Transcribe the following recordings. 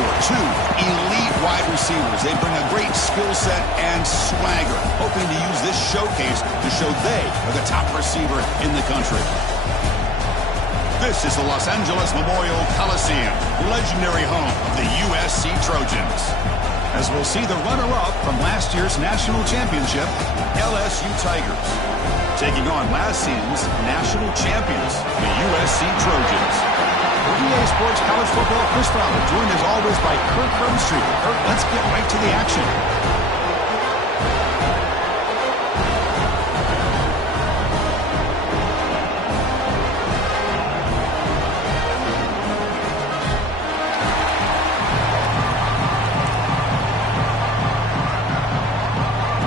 for two elite wide receivers. They bring a great skill set and swagger, hoping to use this showcase to show they are the top receiver in the country. This is the Los Angeles Memorial Coliseum, legendary home of the USC Trojans. As we'll see the runner-up from last year's national championship, LSU Tigers, taking on last season's national champions, the USC Trojans. For EA Sports College Football, Chris Fowler, joined as always by Kirk Herbstreit. Kirk, let's get right to the action.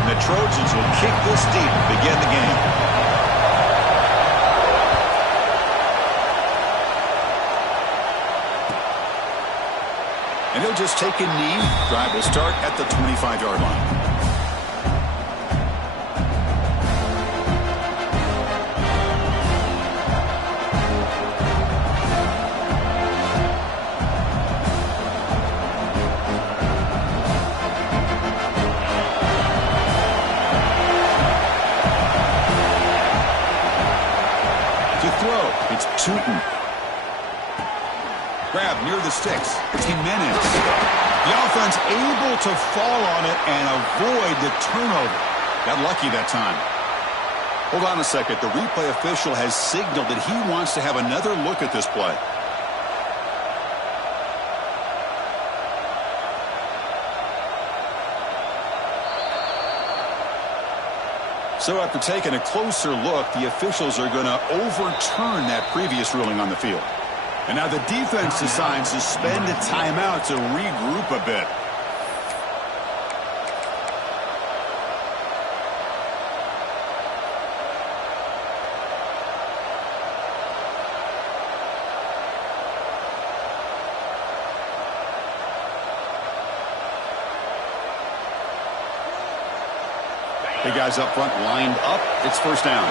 The Trojans will kick this deep to begin the game. And he'll just take a knee. Drive will start at the 25-yard line. To throw, it's Tootin. Grab near the sticks. It's Jimenez. The offense able to fall on it and avoid the turnover. Got lucky that time. Hold on a second. The replay official has signaled that he wants to have another look at this play. So after taking a closer look, the officials are going to overturn that previous ruling on the field. And now the defense decides to spend a timeout to regroup a bit. The guys up front lined up. It's first down.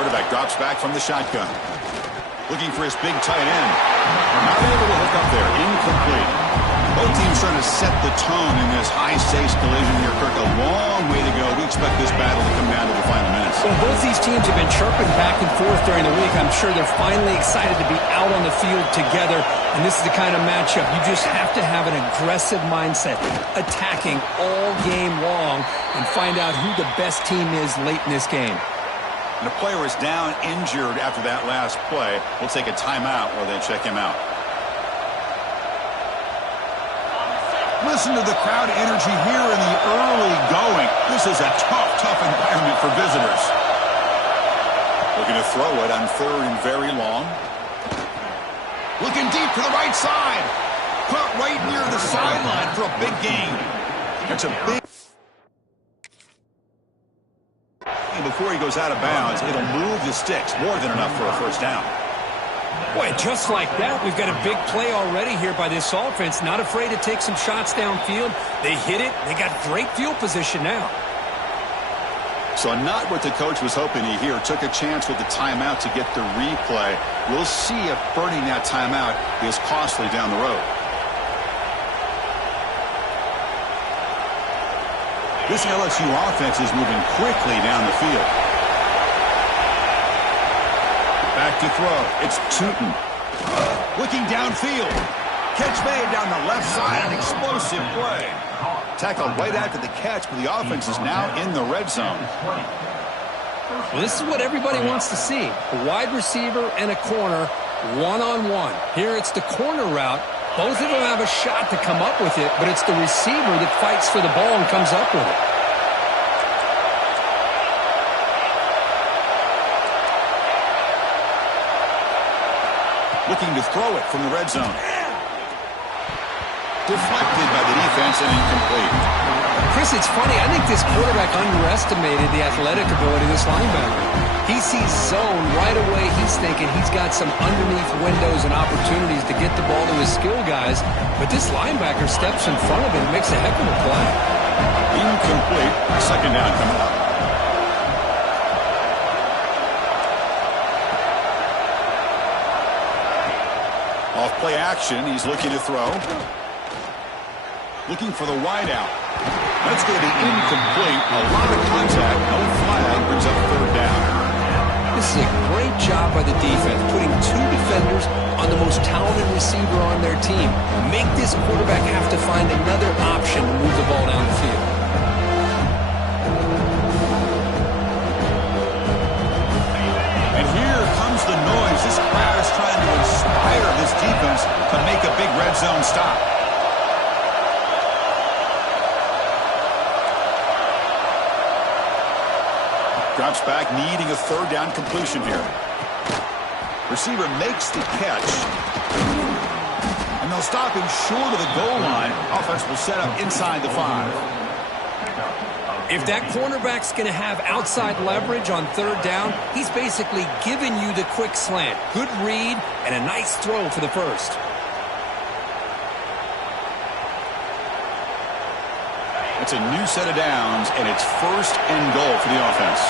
Quarterback drops back from the shotgun. Looking for his big tight end. Not able to hook up there. Incomplete. Both teams trying to set the tone in this high-stakes collision here, Kirk. A long way to go. We expect this battle to come down to the final minutes. Well, both these teams have been chirping back and forth during the week. I'm sure they're finally excited to be out on the field together. And this is the kind of matchup you just have to have an aggressive mindset, attacking all game long, and find out who the best team is late in this game. And the player is down injured after that last play. We'll take a timeout while they check him out. Listen to the crowd energy here in the early going. This is a tough environment for visitors. Looking to throw it on third and very long. Looking deep to the right side. Caught right near the sideline for a big gain. That's a big... Before he goes out of bounds, it'll move the sticks. More than enough for a first down. Boy, just like that, we've got a big play already here by this offense. Not afraid to take some shots downfield. They hit it. They got great field position now. So not what the coach was hoping to hear. Took a chance with the timeout to get the replay. We'll see if burning that timeout is costly down the road. This LSU offense is moving quickly down the field. Back to throw. It's Tootin. Looking downfield. Catch made down the left side. An explosive play. Tackled right after the catch, but the offense is now in the red zone. Well, this is what everybody wants to see. A wide receiver and a corner, one-on-one. Here it's the corner route. Both of them have a shot to come up with it, but it's the receiver that fights for the ball and comes up with it. Looking to throw it from the red zone. Deflected by the defense and incomplete. Chris, it's funny. I think this quarterback underestimated the athletic ability of this linebacker. He sees zone right away. He's thinking he's got some underneath windows and opportunities to get the ball to his skill guys. But this linebacker steps in front of him and makes a heck of a play. Incomplete. Second down coming up. Off play action. He's looking to throw. Looking for the wide out. That's going to be incomplete. A lot of contact. No flag. Brings up third down. This is a great job by the defense, putting two defenders on the most talented receiver on their team. Make this quarterback have to find another option to move the ball down the field. And here comes the noise. This crowd is trying to inspire this defense to make a big red zone stop. Drops back, needing a third down completion here. Receiver makes the catch. And they'll stop him short of the goal line. Offense will set up inside the 5. If that cornerback's going to have outside leverage on third down, he's basically giving you the quick slant. Good read and a nice throw for the first. It's a new set of downs, and it's first and goal for the offense.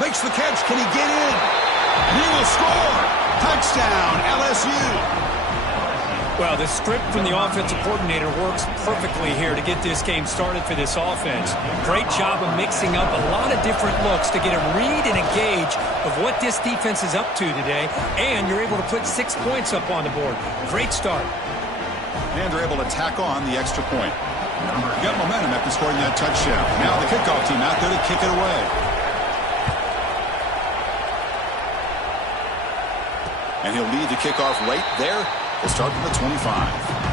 Makes the catch. Can he get in? He will score. Touchdown, LSU. Well, the script from the offensive coordinator works perfectly here to get this game started for this offense. Great job of mixing up a lot of different looks to get a read and a gauge of what this defense is up to today, and you're able to put 6 points up on the board. Great start. And they're able to tack on the extra point. Got momentum after scoring that touchdown. Now the kickoff team out there to kick it away. And he'll lead the kickoff right there. He'll start from the 25.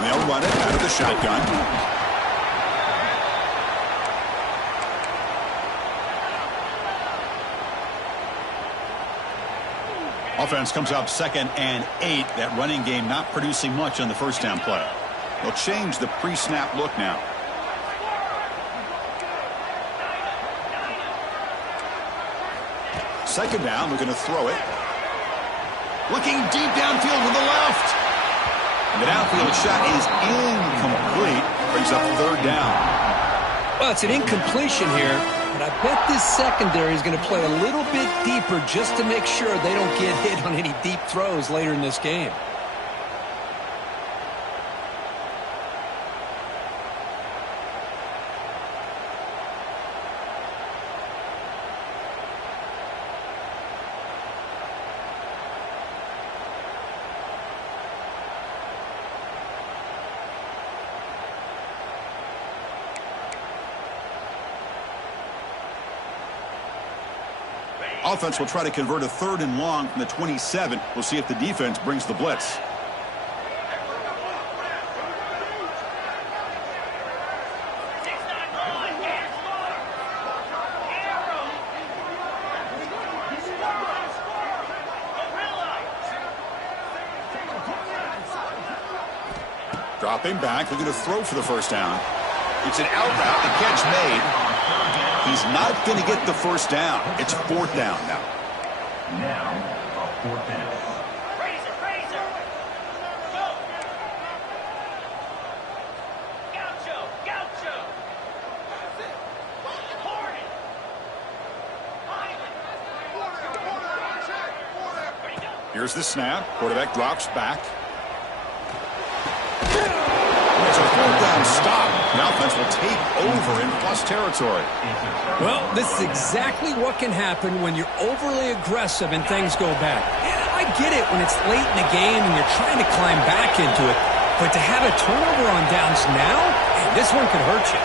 They'll run it out of the shotgun. Offense comes up 2nd and 8. That running game not producing much on the first down play. They'll change the pre-snap look now. Second down, we're going to throw it. Looking deep downfield to the left. And the downfield shot is incomplete. Brings up third down. Well, it's an incompletion here, but I bet this secondary is going to play a little bit deeper just to make sure they don't get hit on any deep throws later in this game. Offense will try to convert a 3rd and long from the 27. We'll see if the defense brings the blitz. Dropping back, looking to throw for the first down. It's an out route, the catch made. He's not going to get the first down. It's 4th down now. Now, a 4th down. Razor. Go. Gaucho. Hornet. Here's the snap. Quarterback drops back. It's a 4th down stop. The offense will take over in plus territory. Well, this is exactly what can happen when you're overly aggressive and things go bad. And I get it when it's late in the game and you're trying to climb back into it. But to have a turnover on downs now, man, this one could hurt you.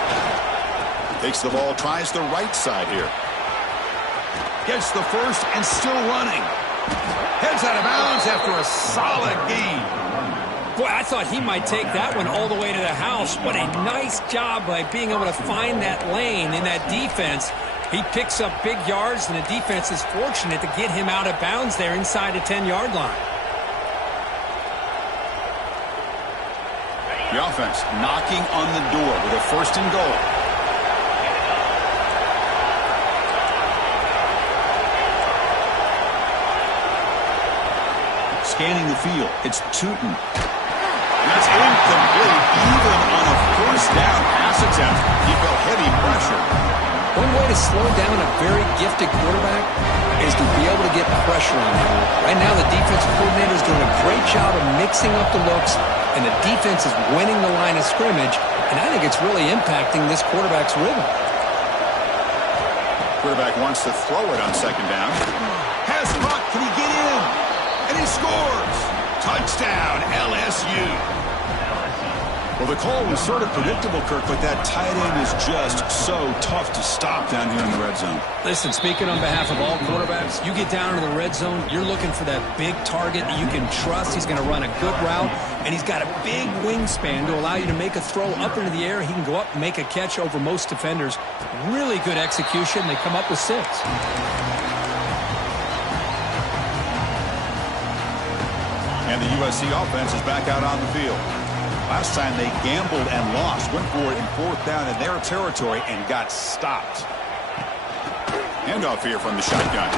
Takes the ball, tries the right side here. Gets the first and still running. Heads out of bounds after a solid gain. Boy, I thought he might take that one all the way to the house. What a nice job by being able to find that lane in that defense. He picks up big yards, and the defense is fortunate to get him out of bounds there inside the 10-yard line. The offense knocking on the door with a 1st and goal. Scanning the field, it's Tootin. That's incomplete, even on a 1st down pass attempt. He felt heavy pressure. One way to slow down a very gifted quarterback is to be able to get pressure on him. Right now, the defensive coordinator is doing a great job of mixing up the looks, and the defense is winning the line of scrimmage, and I think it's really impacting this quarterback's rhythm. Quarterback wants to throw it on 2nd down. Has puck, can he get in? And he scores! Touchdown, LSU. Well, the call was sort of predictable, Kirk, but that tight end is just so tough to stop down here in the red zone. Listen, speaking on behalf of all quarterbacks, you get down into the red zone, you're looking for that big target that you can trust. He's going to run a good route, and he's got a big wingspan to allow you to make a throw up into the air. He can go up and make a catch over most defenders. Really good execution. They come up with 6. And the USC offense is back out on the field. Last time they gambled and lost, went for it in 4th down in their territory and got stopped. Handoff here from the shotgun.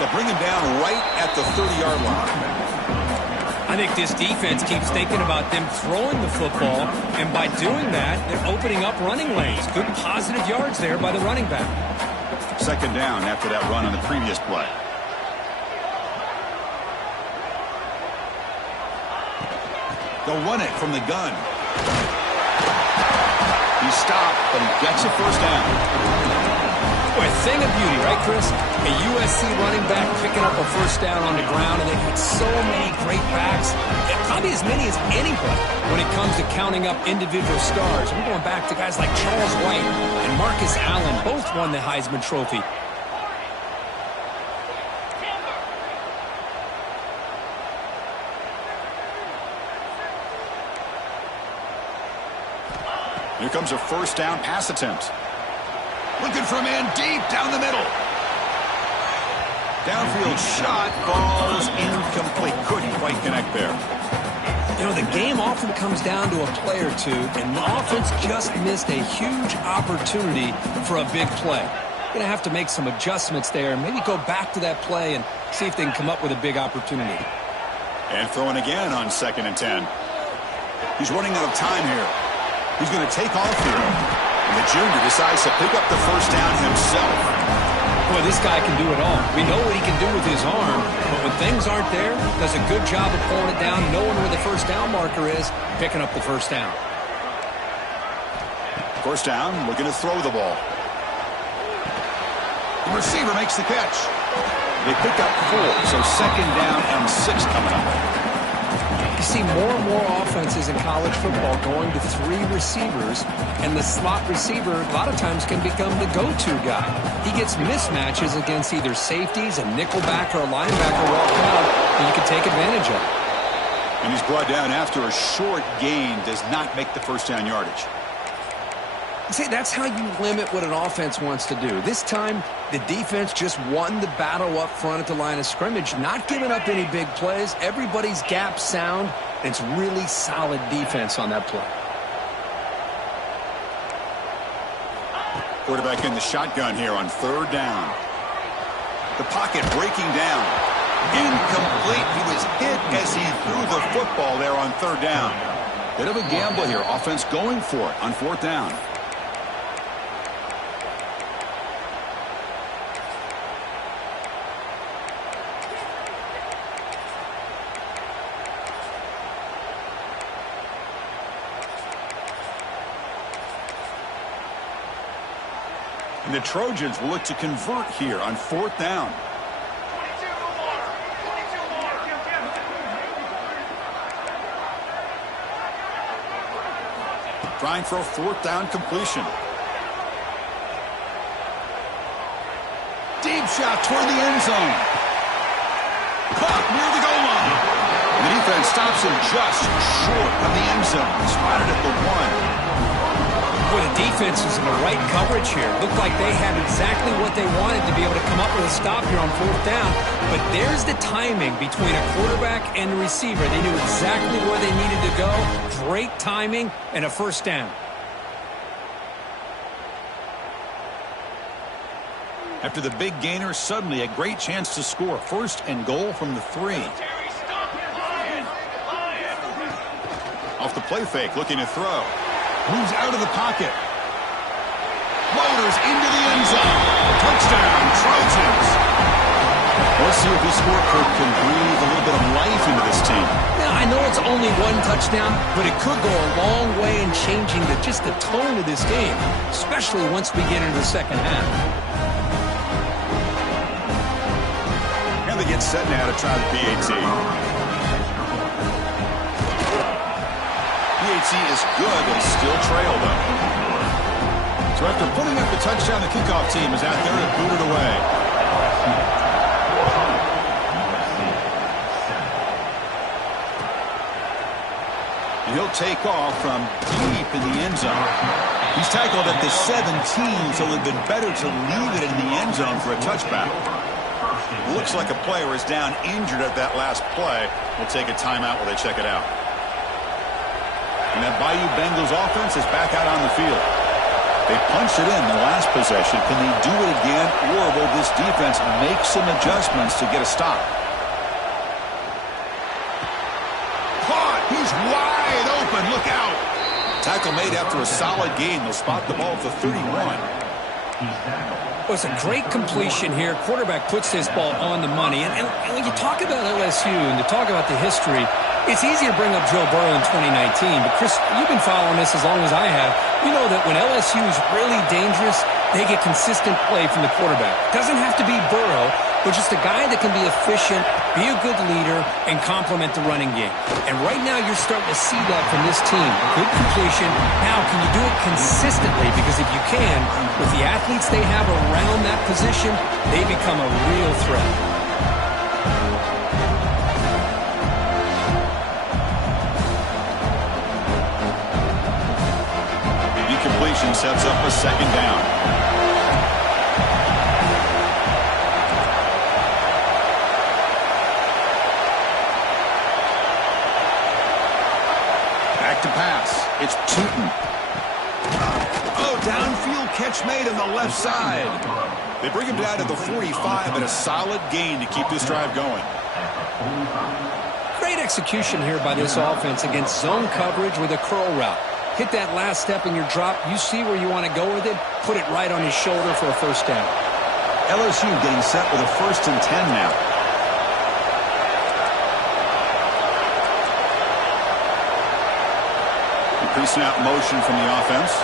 They'll bring him down right at the 30-yard line. I think this defense keeps thinking about them throwing the football, and by doing that, they're opening up running lanes. Good positive yards there by the running back. 2nd down after that run on the previous play. They'll run it from the gun. He stopped, but he gets a 1st down. Boy, a thing of beauty, right, Chris? A USC running back picking up a 1st down on the ground, and they've had so many great backs, probably as many as anybody when it comes to counting up individual stars. We're going back to guys like Charles White and Marcus Allen. Both won the Heisman Trophy. Here comes a 1st down pass attempt. Looking for a man deep down the middle. Downfield shot falls incomplete. Couldn't quite connect there. You know, the game often comes down to a play or two, and the offense just missed a huge opportunity for a big play. Going to have to make some adjustments there, maybe go back to that play and see if they can come up with a big opportunity. And throwing again on 2nd and 10. He's running out of time here. He's going to take off here. And the junior decides to pick up the 1st down himself. Boy, this guy can do it all. We know what he can do with his arm, but when things aren't there, does a good job of pulling it down, knowing where the 1st down marker is, picking up the 1st down. 1st down, looking to throw the ball. The receiver makes the catch. They pick up 4, so 2nd down and 6 coming up. You see more and more offenses in college football going to 3 receivers, and the slot receiver a lot of times can become the go-to guy. He gets mismatches against either safeties, a nickelback, or a linebacker walking out, and you can take advantage of it. And he's brought down after a short gain, does not make the 1st down yardage. See, that's how you limit what an offense wants to do. This time, the defense just won the battle up front at the line of scrimmage, not giving up any big plays. Everybody's gap sound, and it's really solid defense on that play. Quarterback in the shotgun here on 3rd down. The pocket breaking down. Incomplete. He was hit as he threw the football there on 3rd down. Bit of a gamble here. Offense going for it on 4th down. And the Trojans will look to convert here on 4th down. Trying for a 4th down completion. Deep shot toward the end zone. Caught near the goal line. The defense stops him just short of the end zone. Spotted at the 1. Well, the defense was in the right coverage here. Looked like they had exactly what they wanted to be able to come up with a stop here on 4th down. But there's the timing between a quarterback and the receiver. They knew exactly where they needed to go. Great timing and a 1st down. After the big gainer, suddenly a great chance to score. 1st and goal from the 3. Off the play fake, looking to throw. Moves out of the pocket. Motors into the end zone. Touchdown, Trojans. Let's see if this scorecard can breathe a little bit of life into this team. Now, I know it's only 1 touchdown, but it could go a long way in changing just the tone of this game, especially once we get into the second half. And they get set now to try the PAT. PAT is good, but still trail, though. So after putting up the touchdown, the kickoff team is out there to boot it away. And he'll take off from deep in the end zone. He's tackled at the 17, so it would have been better to leave it in the end zone for a touchback. Looks like a player is down injured at that last play. We'll take a timeout while they check it out. And that Bayou Bengals offense is back out on the field. They punched it in the last possession. Can they do it again, or will this defense make some adjustments to get a stop? Caught! He's wide open. Look out! Tackle made after a solid gain. They'll spot the ball at the 31. Well, it's a great completion here. Quarterback puts this ball on the money. And when you talk about LSU and you talk about the history, it's easy to bring up Joe Burrow in 2019. But, Chris, you've been following this as long as I have. You know that when LSU is really dangerous, they get consistent play from the quarterback. Doesn't have to be Burrow, but just a guy that can be efficient, be a good leader, and complement the running game. And right now you're starting to see that from this team. Good completion. Now, can you do it consistently? Because if you can, with the athletes they have around that position, they become a real threat. Completion sets up a 2nd down. Back to pass. It's Tootin. Oh, downfield catch made on the left side. They bring him down to the 45 and a solid gain to keep this drive going. Great execution here by this offense against zone coverage with a curl route. Hit that last step in your drop. You see where you want to go with it. Put it right on his shoulder for a 1st down. LSU getting set with a 1st and 10 now. Increasing out motion from the offense.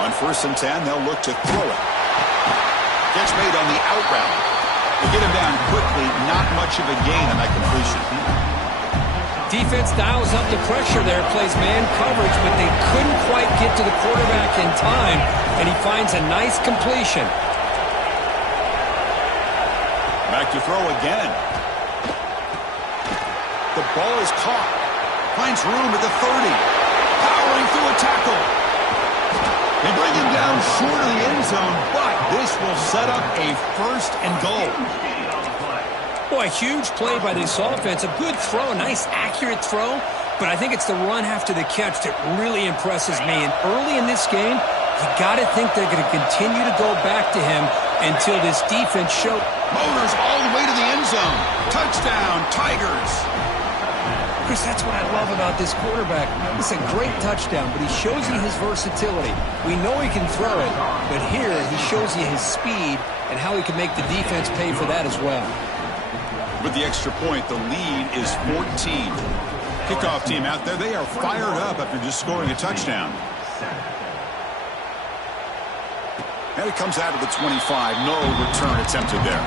On 1st and 10, they'll look to throw it. Catch made on the out route. They get him down quickly. Not much of a gain on that completion. Defense dials up the pressure there, plays man coverage, but they couldn't quite get to the quarterback in time, and he finds a nice completion. Back to throw again. The ball is caught. Finds room at the 30. Powering through a tackle. They bring him down short of the end zone, but this will set up a 1st and goal. Boy, huge play by this offense. A good throw, a nice accurate throw, but I think it's the run after the catch that really impresses me. And early in this game, you got to think they're going to continue to go back to him until this defense shows. Motors all the way to the end zone. Touchdown, Tigers. Chris, that's what I love about this quarterback. It's a great touchdown, but he shows you his versatility. We know he can throw it, but here he shows you his speed and how he can make the defense pay for that as well. With the extra point, the lead is 14. Kickoff team out there, they are fired up after just scoring a touchdown. And it comes out of the 25. No return attempted there.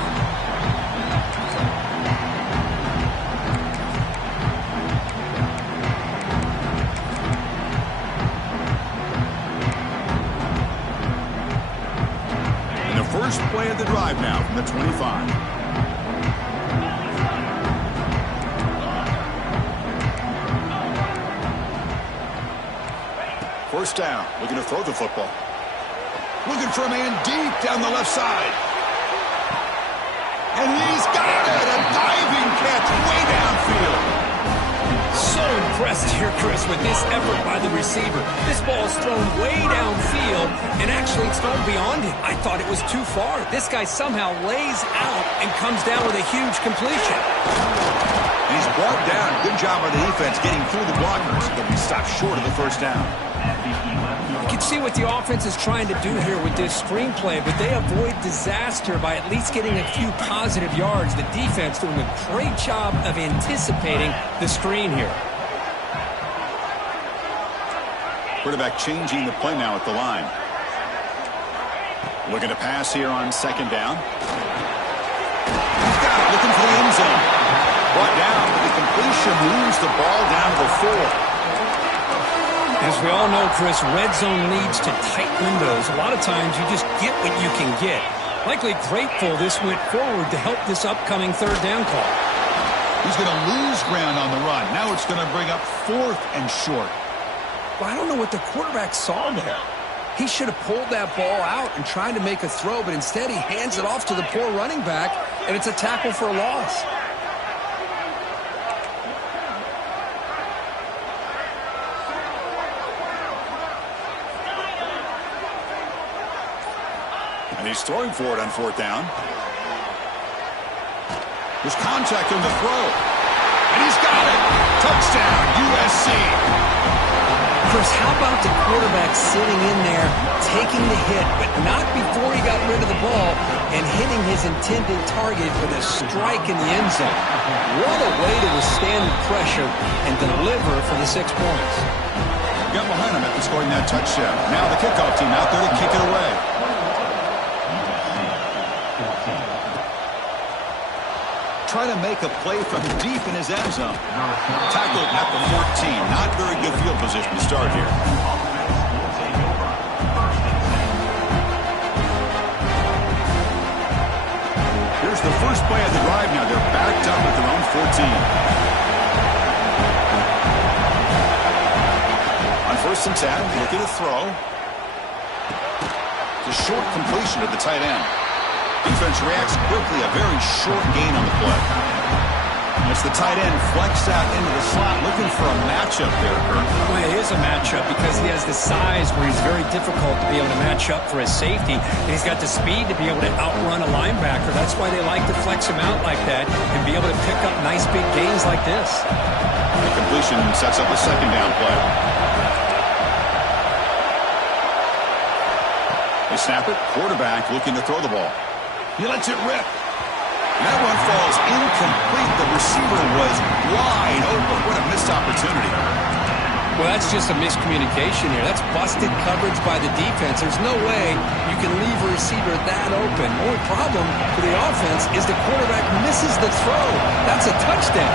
And the first play of the drive now from the 25. First down, looking to throw the football. Looking for a man deep down the left side. And he's got it! A diving catch way downfield. So impressed here, Chris, with this effort by the receiver. This ball is thrown way downfield, and actually it's thrown beyond him. I thought it was too far. This guy somehow lays out and comes down with a huge completion. He's brought down. Good job by the defense getting through the blockers. But he stopped short of the first down. You can see what the offense is trying to do here with this screenplay, but they avoid disaster by at least getting a few positive yards. The defense doing a great job of anticipating the screen here. Quarterback changing the play now at the line. Looking to pass here on second down. He's got it, looking for the end zone. Brought down, but the completion moves the ball down to the 4. As we all know, Chris, red zone leads to tight windows. A lot of times you just get what you can get. Likely grateful this went forward to help this upcoming third down call. He's going to lose ground on the run. Now it's going to bring up 4th and short. Well, I don't know what the quarterback saw there. He should have pulled that ball out and tried to make a throw, but instead he hands it off to the poor running back, and it's a tackle for a loss. And he's throwing for it on 4th down. There's contact on the throw. And he's got it. Touchdown, USC. Chris, how about the quarterback sitting in there, taking the hit, but not before he got rid of the ball and hitting his intended target with a strike in the end zone. What a way to withstand the pressure and deliver for the 6 points. Got behind him after scoring that touchdown. Now the kickoff team out there to kick it away. Trying to make a play from deep in his end zone. Tackled at the 14. Not very good field position to start here. Here's the first play of the drive now. They're backed up at their own 14. On 1st and 10, looking to throw. It's a short completion at the tight end. Defense reacts quickly, a very short gain on the play. As the tight end flexed out into the slot, looking for a matchup there, Kurt. Well, it is a matchup because he has the size where he's very difficult to be able to match up for his safety, and he's got the speed to be able to outrun a linebacker. That's why they like to flex him out like that and be able to pick up nice big gains like this. The completion sets up a second down play. They snap it. Quarterback looking to throw the ball. He lets it rip. And that one falls incomplete. The receiver was wide open. What a missed opportunity. Well, that's just a miscommunication here. That's busted coverage by the defense. There's no way you can leave a receiver that open. The only problem for the offense is the quarterback misses the throw. That's a touchdown.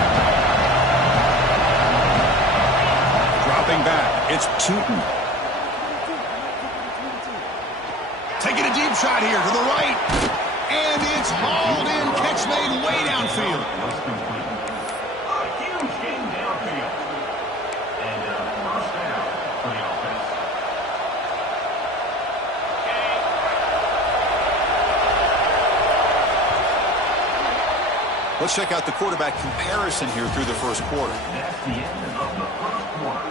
Dropping back. It's Tootin. Taking a deep shot here to the right. And it's hauled in. Catch made way downfield. A huge gain downfield. And a first down for the offense. Let's check out the quarterback comparison here through the first quarter. That's the end of the first quarter.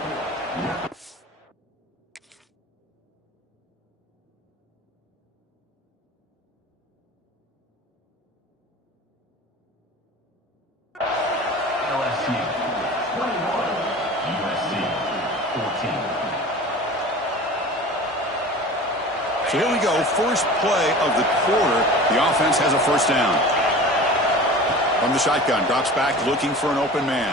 LSU 21, USC 14. So here we go. First play of the quarter. The offense has a first down. From the shotgun, drops back looking for an open man.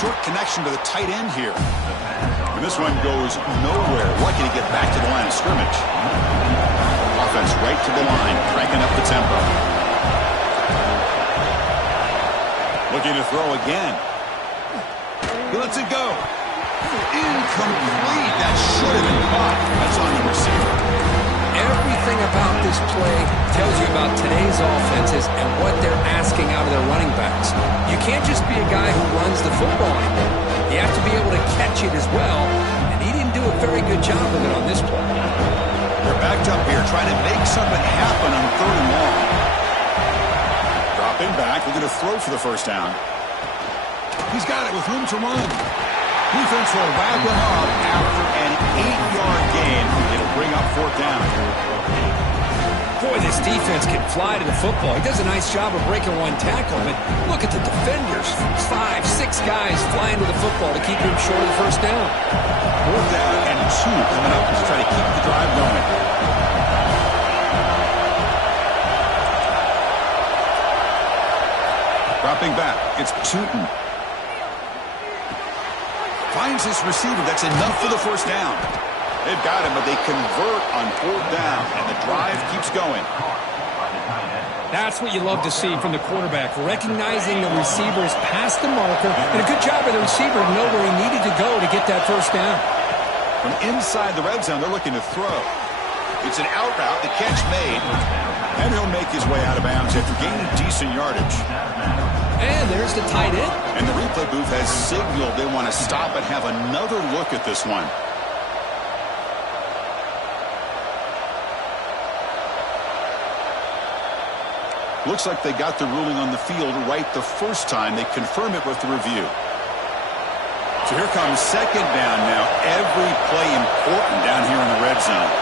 Short connection to the tight end here. And this one goes nowhere. Lucky to get back to the line of scrimmage. Offense right to the line, cranking up the tempo. Looking to throw again. He lets it go. Incomplete. That should have been caught. That's on the receiver. Everything about this play tells you about today's offenses and what they're asking out of their running backs. You can't just be a guy who runs the football anymore. You have to be able to catch it as well, and he didn't do a very good job of it on this play. They're backed up here trying to make something happen on 3rd and long. Dropping back, looking to throw for the first down. He's got it with room to run. Defense will wrap him up after an 8-yard gain. It'll bring up 4th down. Boy, this defense can fly to the football. He does a nice job of breaking one tackle, but look at the defenders. 5, 6 guys flying to the football to keep him short of the first down. 4th down and 2 coming up to try to keep the drive going. Dropping back, it's Tootin. Finds his receiver. That's enough for the first down. They've got him, but they convert on 4th down, and the drive keeps going. That's what you love to see from the quarterback, recognizing the receivers past the marker, and a good job of the receiver to know where he needed to go to get that first down. From inside the red zone, they're looking to throw. It's an out route, the catch made, and he'll make his way out of bounds after gaining decent yardage. And there's the tight end. And the replay booth has signaled they want to stop and have another look at this one. Looks like they got the ruling on the field right the first time. They confirm it with the review. So here comes 2nd down now. Every play important down here in the red zone.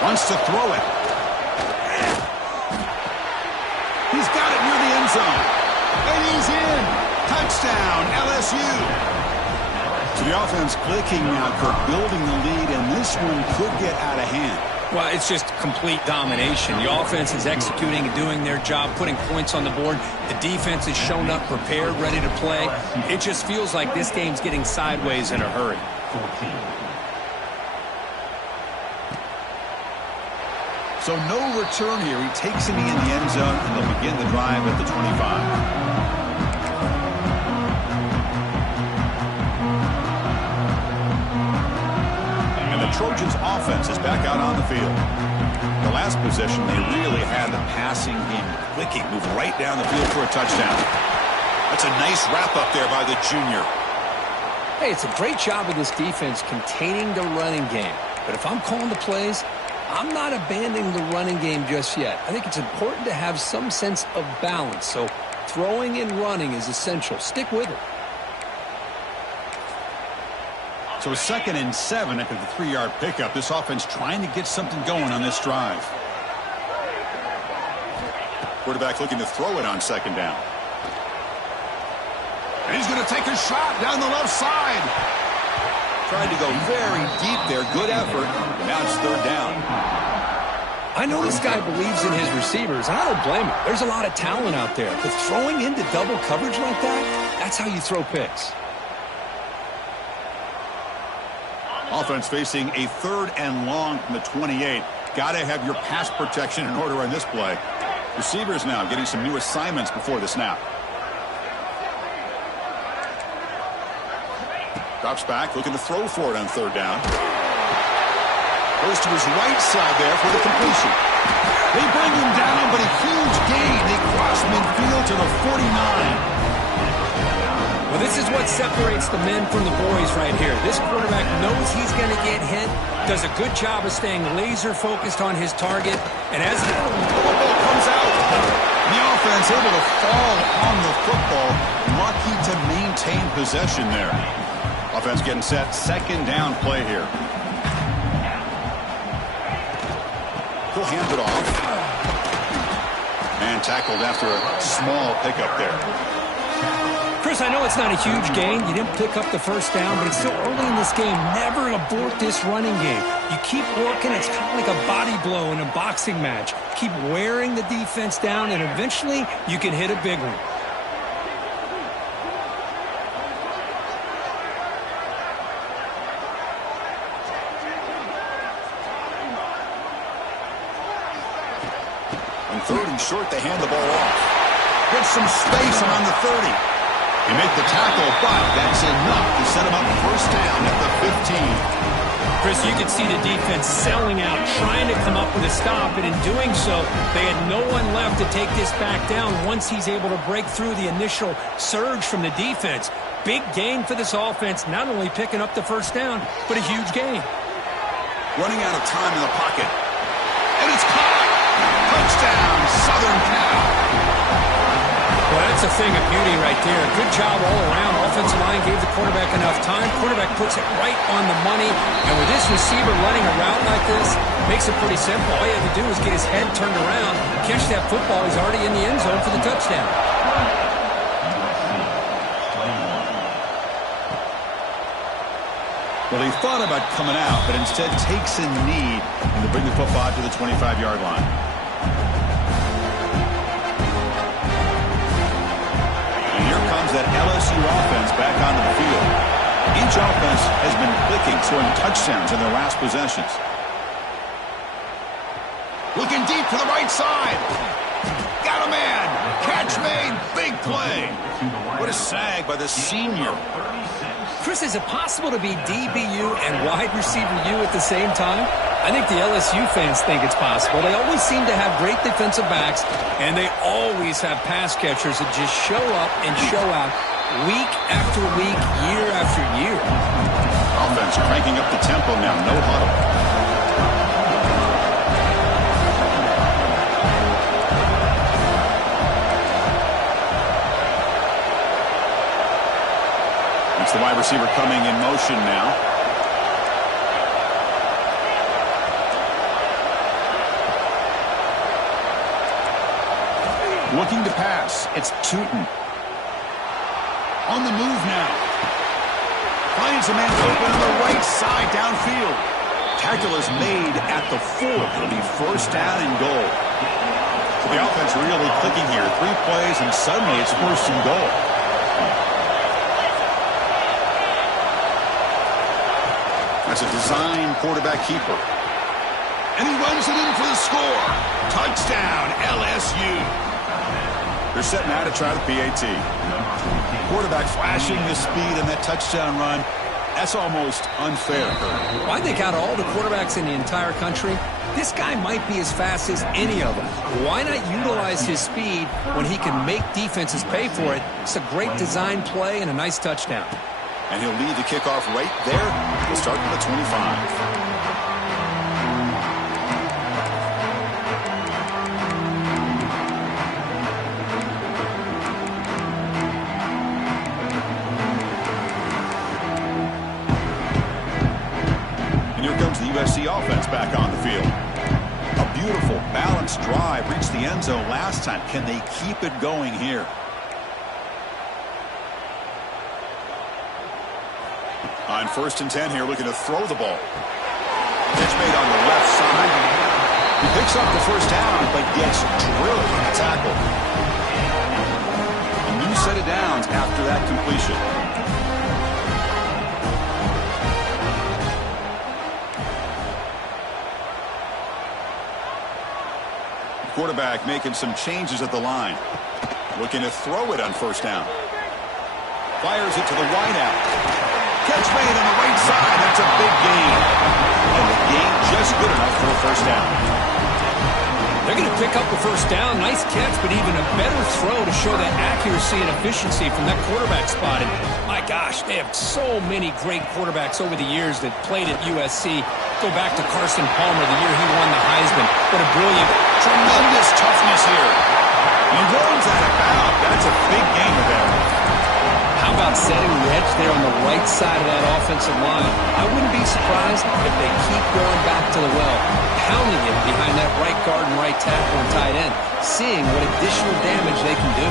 Wants to throw it. He's got it near the end zone. And he's in. Touchdown, LSU. So the offense clicking now, Kirk, building the lead, and this one could get out of hand. Well, it's just complete domination. The offense is executing and doing their job, putting points on the board. The defense has shown up prepared, ready to play. It just feels like this game's getting sideways in a hurry. So no return here. He takes it in the end zone, and they'll begin the drive at the 25. Trojans offense is back out on the field. The last possession, they really had the passing game clicking, moved right down the field for a touchdown. That's a nice wrap up there by the junior. Hey, it's a great job of this defense containing the running game. But if I'm calling the plays, I'm not abandoning the running game just yet. I think it's important to have some sense of balance. So throwing and running is essential. Stick with it. So 2nd and 7 after the 3-yard pickup. This offense trying to get something going on this drive. Quarterback looking to throw it on 2nd down. And he's going to take a shot down the left side. Tried to go very deep there. Good effort. Now it's 3rd down. I know this guy believes in his receivers, and I don't blame him. There's a lot of talent out there. But throwing into double coverage like that, that's how you throw picks. Offense facing a 3rd and long from the 28. Got to have your pass protection in order on this play. Receivers now getting some new assignments before the snap. Drops back, looking to throw for it on 3rd down. Goes to his right side there for the completion. They bring him down, but a huge gain. They cross midfield to the 49. Well, this is what separates the men from the boys right here. This quarterback knows he's going to get hit, does a good job of staying laser focused on his target, and as the ball comes out, the offense able to fall on the football, lucky to maintain possession there. Offense getting set, 2nd down play here. He'll hand it off. And tackled after a small pickup there. Chris, I know it's not a huge gain. You didn't pick up the first down, but it's still early in this game. Never abort this running game. You keep working. It's kind of like a body blow in a boxing match. Keep wearing the defense down, and eventually you can hit a big one. On 3rd and short, they hand the ball off. Get some space around the 30. They make the tackle, but that's enough to set him up 1st down at the 15. Chris, you could see the defense selling out, trying to come up with a stop, and in doing so, they had no one left to take this back down once he's able to break through the initial surge from the defense. Big gain for this offense, not only picking up the first down, but a huge gain. Running out of time in the pocket. And it's caught! Touchdown, Southern Cal! Well, that's a thing of beauty right there. Good job all around. Offensive line gave the quarterback enough time. Quarterback puts it right on the money. And with this receiver running a route like this, makes it pretty simple. All you have to do is get his head turned around, catch that football. He's already in the end zone for the touchdown. Well, he thought about coming out, but instead takes a knee and to bring the football to the 25-yard line. And here comes that LSU offense back onto the field. Each offense has been clicking, scoring touchdowns in their last possessions. Looking deep to the right side. Got a man. Catch made. Big play. What a sag by the senior. Chris, is it possible to be DBU and wide receiver U at the same time? I think the LSU fans think it's possible. They always seem to have great defensive backs, and they always have pass catchers that just show up and show out week after week, year after year. Offense cranking up the tempo now. No huddle. The wide receiver coming in motion now. Looking to pass. It's Tootin. On the move now. Finds a man open on the right side downfield. Tackle is made at the 4. It'll be first down and goal. The offense really clicking here. 3 plays and suddenly it's first and goal. That's a design quarterback keeper. And he runs it in for the score. Touchdown, LSU. They're setting out to try the PAT. Quarterback flashing the speed in that touchdown run. That's almost unfair. Well, I think out of all the quarterbacks in the entire country, this guy might be as fast as any of them. Why not utilize his speed when he can make defenses pay for it? It's a great design play and a nice touchdown. And he'll lead the kickoff right there. He'll start with the 25. And here comes the USC offense back on the field. A beautiful, balanced drive reached the end zone last time. Can they keep it going here? On 1st and 10 here, looking to throw the ball. Catch made on the left side. He picks up the first down, but gets drilled on the tackle. A new set of downs after that completion. The quarterback making some changes at the line. Looking to throw it on first down. Fires it to the wide out. Catch made on the right side. That's a big gain. And the gain just good enough for a first down. They're going to pick up the first down. Nice catch, but even a better throw to show that accuracy and efficiency from that quarterback spot. And my gosh, they have so many great quarterbacks over the years that played at USC. Go back to Carson Palmer the year he won the Heisman. What a brilliant, tremendous toughness here. He runs out of bounds. That's a big gain for them. How about setting the edge there on the right side of that offensive line? I wouldn't be surprised if they keep going back to the well, pounding it behind that right guard and right tackle and tight end, seeing what additional damage they can do.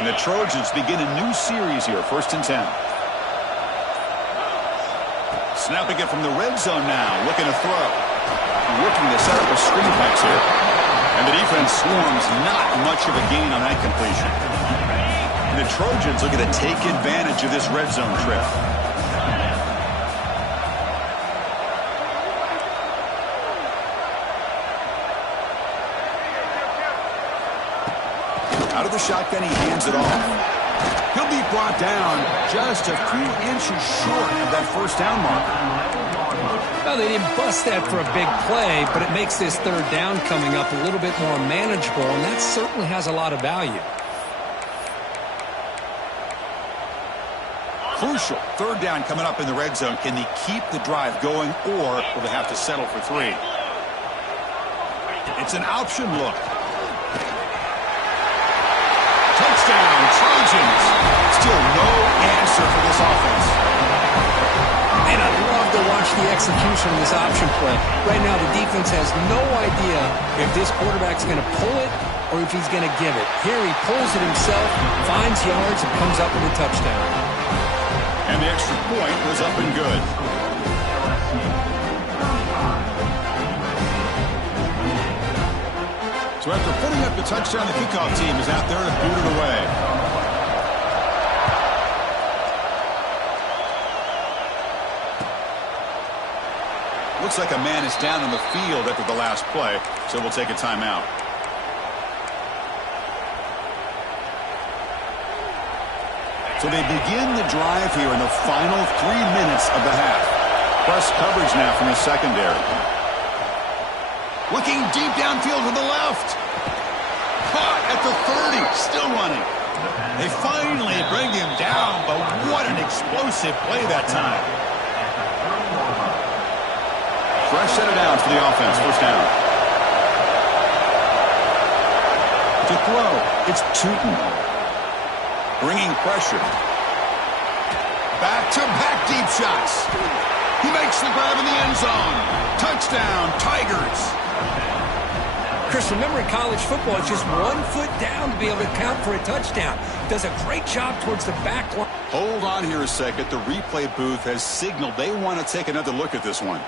And the Trojans begin a new series here, 1st and 10. Snapping it from the red zone now, looking to throw. Looking to set up a screen pass here. And the defense swarms, not much of a gain on that completion. And the Trojans looking to take advantage of this red zone trip. Out of the shotgun, he hands it off. He'll be brought down just a few inches short of that first down marker. Well, they didn't bust that for a big play, but it makes this third down coming up a little bit more manageable, and that certainly has a lot of value. Crucial. Third down coming up in the red zone. Can they keep the drive going, or will they have to settle for 3? It's an option look. Touchdown, Trojans. Still no answer for this offense. And I love to watch the execution of this option play. Right now, the defense has no idea if this quarterback's going to pull it or if he's going to give it. Here he pulls it himself, finds yards, and comes up with a touchdown. And the extra point was up and good. So after putting up the touchdown, the kickoff team is out there to boot it away. Looks like a man is down on the field after the last play, so we'll take a timeout. So they begin the drive here in the final 3 minutes of the half. Press coverage now from the secondary. Looking deep downfield to the left. Caught at the 30, still running. They finally bring him down, but what an explosive play that time. Fresh set of downs for the offense, first down. To throw, it's Tootin. Bringing pressure. Back-to-back deep shots. He makes the grab in the end zone. Touchdown, Tigers. Chris, remember in college football, it's just 1 foot down to be able to count for a touchdown. Does a great job towards the back line. Hold on here a second. The replay booth has signaled they want to take another look at this one.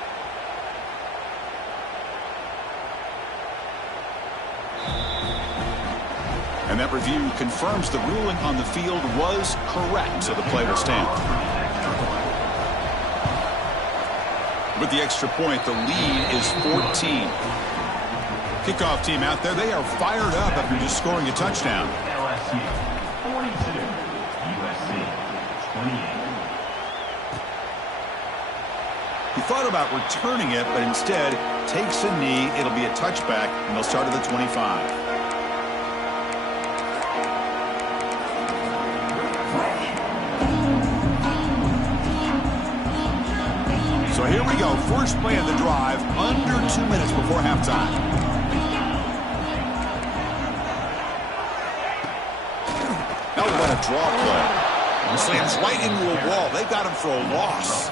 And that review confirms the ruling on the field was correct, so the play will stand. With the extra point, the lead is 14. Kickoff team out there, they are fired up after just scoring a touchdown. LSU 42, USC 28. He thought about returning it, but instead takes a knee. It'll be a touchback, and they'll start at the 25. So here we go. First play of the drive, under 2 minutes before halftime. Now we got a draw play. He slams right into a wall. They got him for a loss.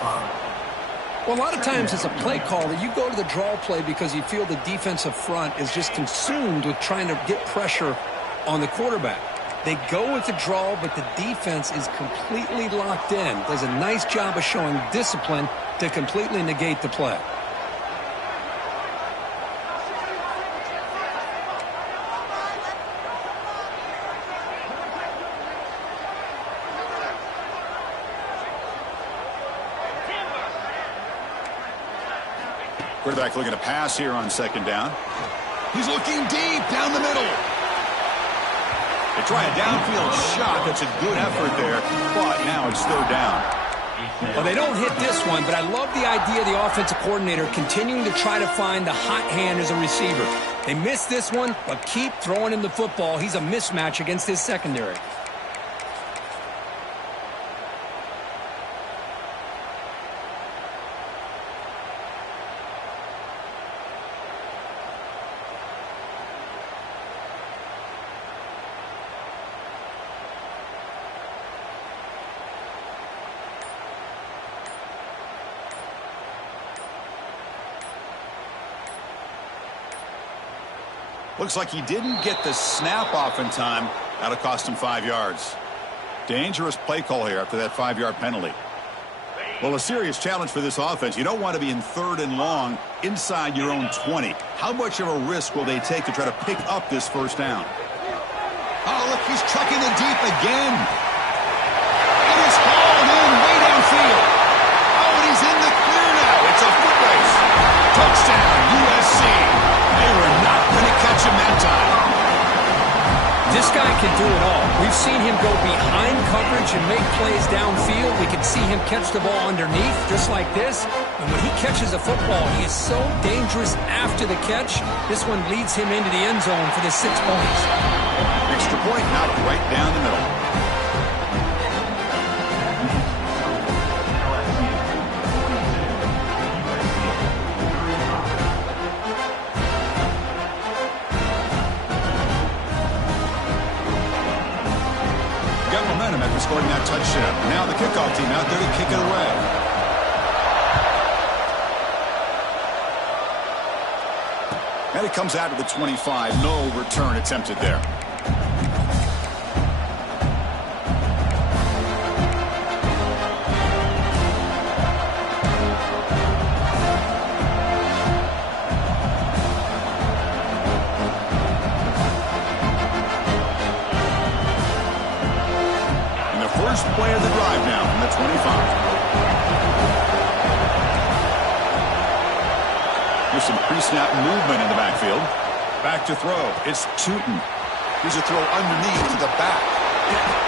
Well, a lot of times as a play caller, you go to the draw play because you feel the defensive front is just consumed with trying to get pressure on the quarterback. They go with the draw, but the defense is completely locked in. Does a nice job of showing discipline to completely negate the play. Quarterback looking to pass here on second down. He's looking deep down the middle. They try a downfield shot. That's a good effort there, but now it's third down. Well, they don't hit this one, but I love the idea of the offensive coordinator continuing to try to find the hot hand as a receiver. They missed this one, but keep throwing him the football. He's a mismatch against his secondary. Looks like he didn't get the snap off in time. That'll cost him 5 yards. Dangerous play call here after that 5-yard penalty. Well, a serious challenge for this offense. You don't want to be in third and long inside your own 20. How much of a risk will they take to try to pick up this first down? Oh, look, he's trucking it deep again. It is hauled in way downfield. Oh, and he's in the clear now. It's a foot race. Touchdown, USC. They were not going to catch him that time. This guy can do it all. We've seen him go behind coverage and make plays downfield. We can see him catch the ball underneath, just like this. And when he catches a football, he is so dangerous after the catch. This one leads him into the end zone for the 6 points. Extra point knocked right down the middle. Got momentum after scoring that touchdown. Now the kickoff team out there to kick it away. And it comes out to the 25. No return attempted there. First play of the drive now from the 25. Here's some pre-snap movement in the backfield. Back to throw. It's Tootin. Here's a throw underneath to the back.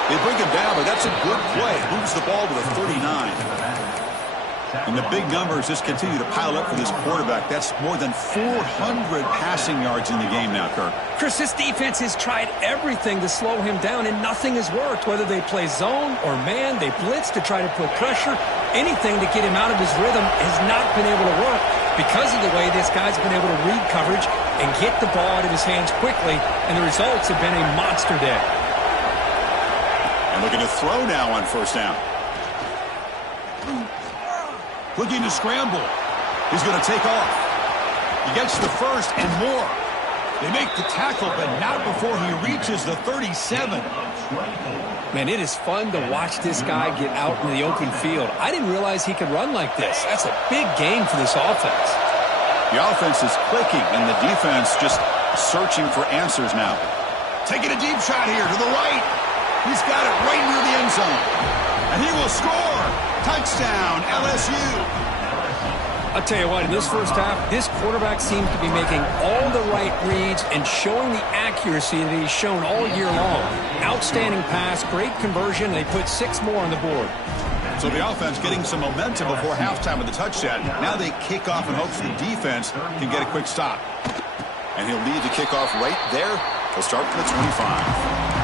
They bring him down, but that's a good play. Moves the ball to the 39. And the big numbers just continue to pile up for this quarterback. That's more than 400 passing yards in the game now, Kirk. Chris, this defense has tried everything to slow him down, and nothing has worked. Whether they play zone or man, they blitz to try to put pressure. Anything to get him out of his rhythm has not been able to work because of the way this guy's been able to read coverage and get the ball out of his hands quickly, and the results have been a monster day. And looking to throw now on first down. Looking to scramble. He's going to take off. He gets the first and more. They make the tackle, but not before he reaches the 37. Man, it is fun to watch this guy get out in the open field. I didn't realize he could run like this. That's a big gain for this offense. The offense is clicking, and the defense just searching for answers now. Taking a deep shot here to the right. He's got it right near the end zone. And he will score. Touchdown, LSU. I'll tell you what, in this first half, this quarterback seems to be making all the right reads and showing the accuracy that he's shown all year long. Outstanding pass, great conversion. They put 6 more on the board. So the offense getting some momentum before halftime with the touchdown. Now they kick off in hopes the defense can get a quick stop. And he'll lead the kickoff right there. He'll start from the 25.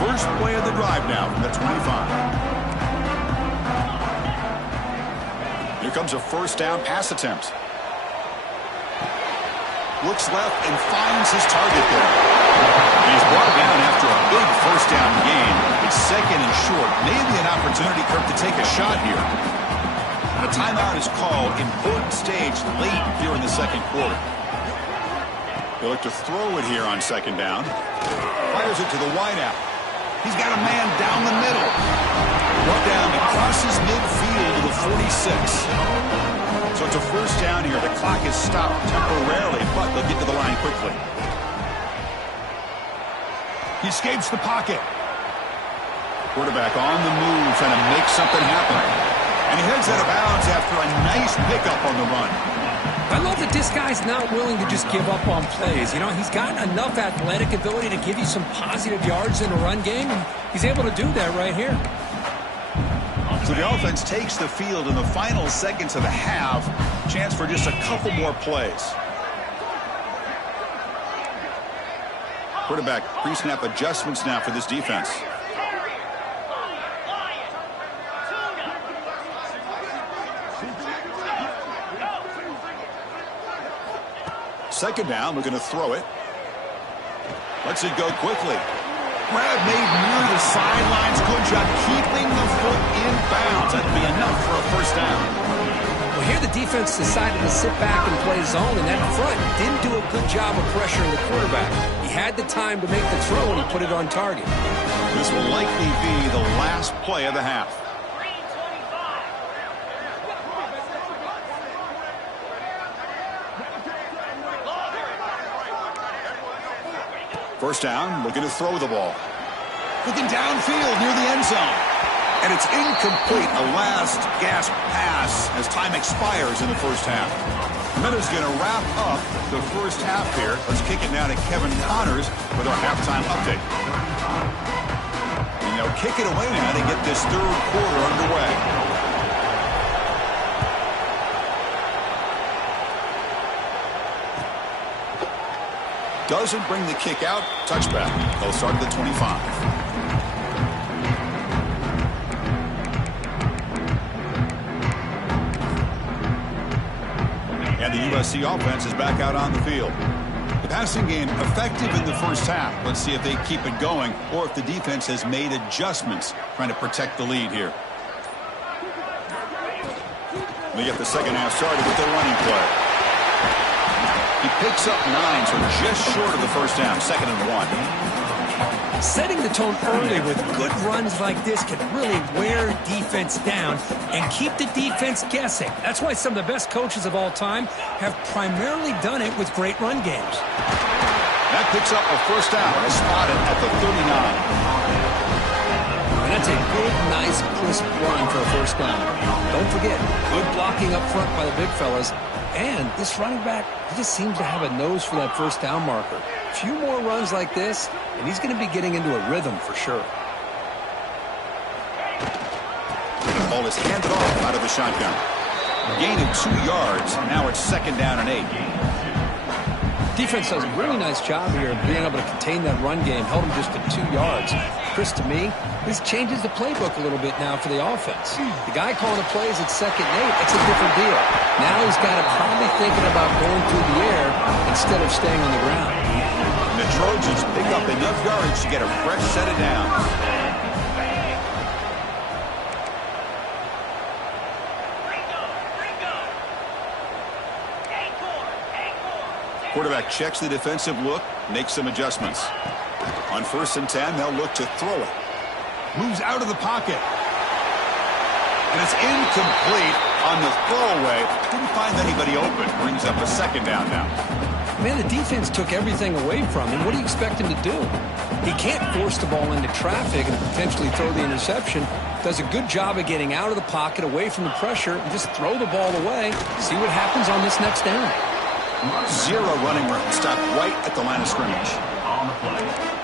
First play of the drive now from the 25. Here comes a first down pass attempt. Looks left and finds his target there. He's brought down after a big first down gain. It's second and short. Maybe an opportunity, Kirk, to take a shot here. And a timeout is called. Important stage late here in the second quarter. They look to throw it here on second down. Fires it to the wideout. He's got a man down the middle. Brought down crosses midfield to the 46. So it's a first down here. The clock is stopped temporarily, but they'll get to the line quickly. He escapes the pocket. Quarterback on the move, trying to make something happen. And he heads out of bounds after a nice pickup on the run. I love that this guy's not willing to just give up on plays. You know, he's got enough athletic ability to give you some positive yards in a run game, and he's able to do that right here. So the offense takes the field in the final seconds of the half. Chance for just a couple more plays. Quarterback pre-snap adjustments now for this defense. Second down, we're going to throw it. Lets it go quickly. Grab made near the sidelines. Good job keeping the foot in bounds. That'd be enough for a first down. Well, here the defense decided to sit back and play zone, and that front didn't do a good job of pressuring the quarterback. He had the time to make the throw, and he put it on target. This will likely be the last play of the half. First down, looking to throw the ball. Looking downfield near the end zone. And it's incomplete, a last gasp pass as time expires in the first half. Miller's going to wrap up the first half here. Let's kick it now to Kevin Connors with our halftime update. And they'll kick it away now to get this third quarter underway. Doesn't bring the kick out. Touchback. They'll start at the 25. And the USC offense is back out on the field. The passing game effective in the first half. Let's see if they keep it going or if the defense has made adjustments trying to protect the lead here. They get the second half started with their running play. He picks up 9, so just short of the first half, 2nd and 1. Setting the tone early with good runs like this can really wear defense down and keep the defense guessing. That's why some of the best coaches of all time have primarily done it with great run games. That picks up a first down. It's spotted at the 39. And that's a big, nice, crisp run for a first down. Don't forget, good blocking up front by the big fellas. And this running back, he just seems to have a nose for that first down marker. A few more runs like this, and he's going to be getting into a rhythm for sure. The ball is handed off out of the shotgun. Gain of 2 yards. Now it's 2nd down and 8. Defense does a really nice job here of being able to contain that run game. Held him just to 2 yards. Chris, to me, this changes the playbook a little bit now for the offense. The guy calling the plays at 2nd and 8, that's a different deal. Now he's got to probably thinking about going through the air instead of staying on the ground. And the Trojans pick up enough yards to get a fresh set of downs. Quarterback checks the defensive look, makes some adjustments. On 1st and 10, they'll look to throw it. Moves out of the pocket. And it's incomplete on the throwaway. Didn't find anybody open. Brings up a 2nd down now. Man, the defense took everything away from him. What do you expect him to do? He can't force the ball into traffic and potentially throw the interception. Does a good job of getting out of the pocket, away from the pressure, and just throw the ball away. See what happens on this next down. 0 running room. Stopped right at the line of scrimmage.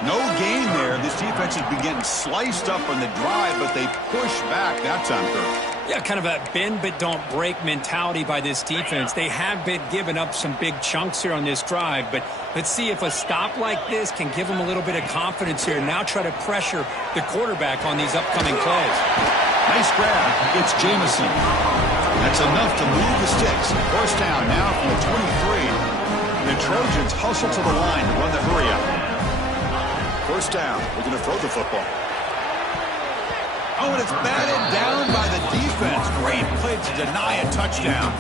No gain there. This defense has been getting sliced up on the drive, but they push back that time, Kurt. Yeah, kind of a bend but don't break mentality by this defense. They have been giving up some big chunks here on this drive, but let's see if a stop like this can give them a little bit of confidence here. Now try to pressure the quarterback on these upcoming plays. Nice grab. It's Jamison. That's enough to move the sticks. First down now from the 23. The Trojans hustle to the line to run the hurry up. First down. We're going to throw the football. Oh, and it's batted down by the defense. Great play to deny a touchdown.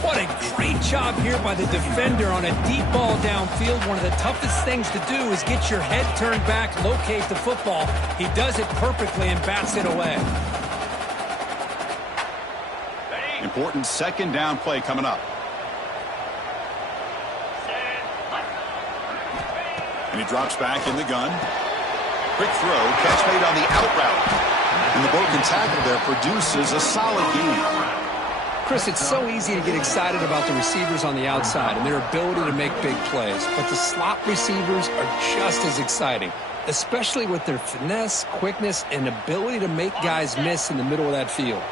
What a great job here by the defender on a deep ball downfield. One of the toughest things to do is get your head turned back, locate the football. He does it perfectly and bats it away. Important 2nd down play coming up. And he drops back in the gun. Quick throw, catch made on the out route. And the broken tackle there produces a solid gain. Chris, it's so easy to get excited about the receivers on the outside and their ability to make big plays. But the slot receivers are just as exciting, especially with their finesse, quickness, and ability to make guys miss in the middle of that field.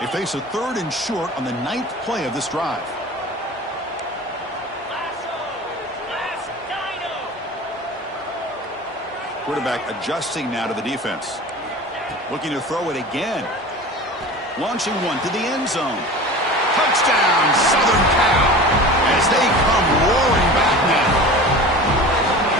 They face a 3rd and short on the 9th play of this drive. Quarterback adjusting now to the defense. Looking to throw it again. Launching one to the end zone. Touchdown, Southern Cal, as they come roaring back now.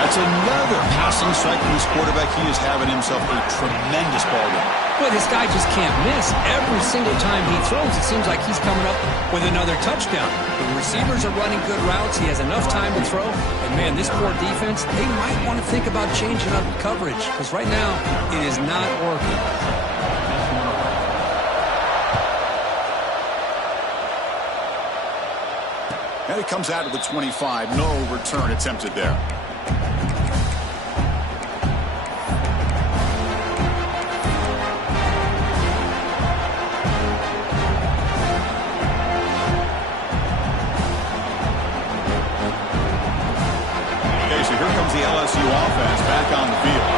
That's another passing strike from this quarterback. He is having himself a tremendous ball game. Well, this guy just can't miss. Every single time he throws, it seems like he's coming up with another touchdown. The receivers are running good routes. He has enough time to throw. And, man, this poor defense, they might want to think about changing up coverage because right now it is not working. And it comes out to the 25. No return attempted there. the LSU offense back on the field.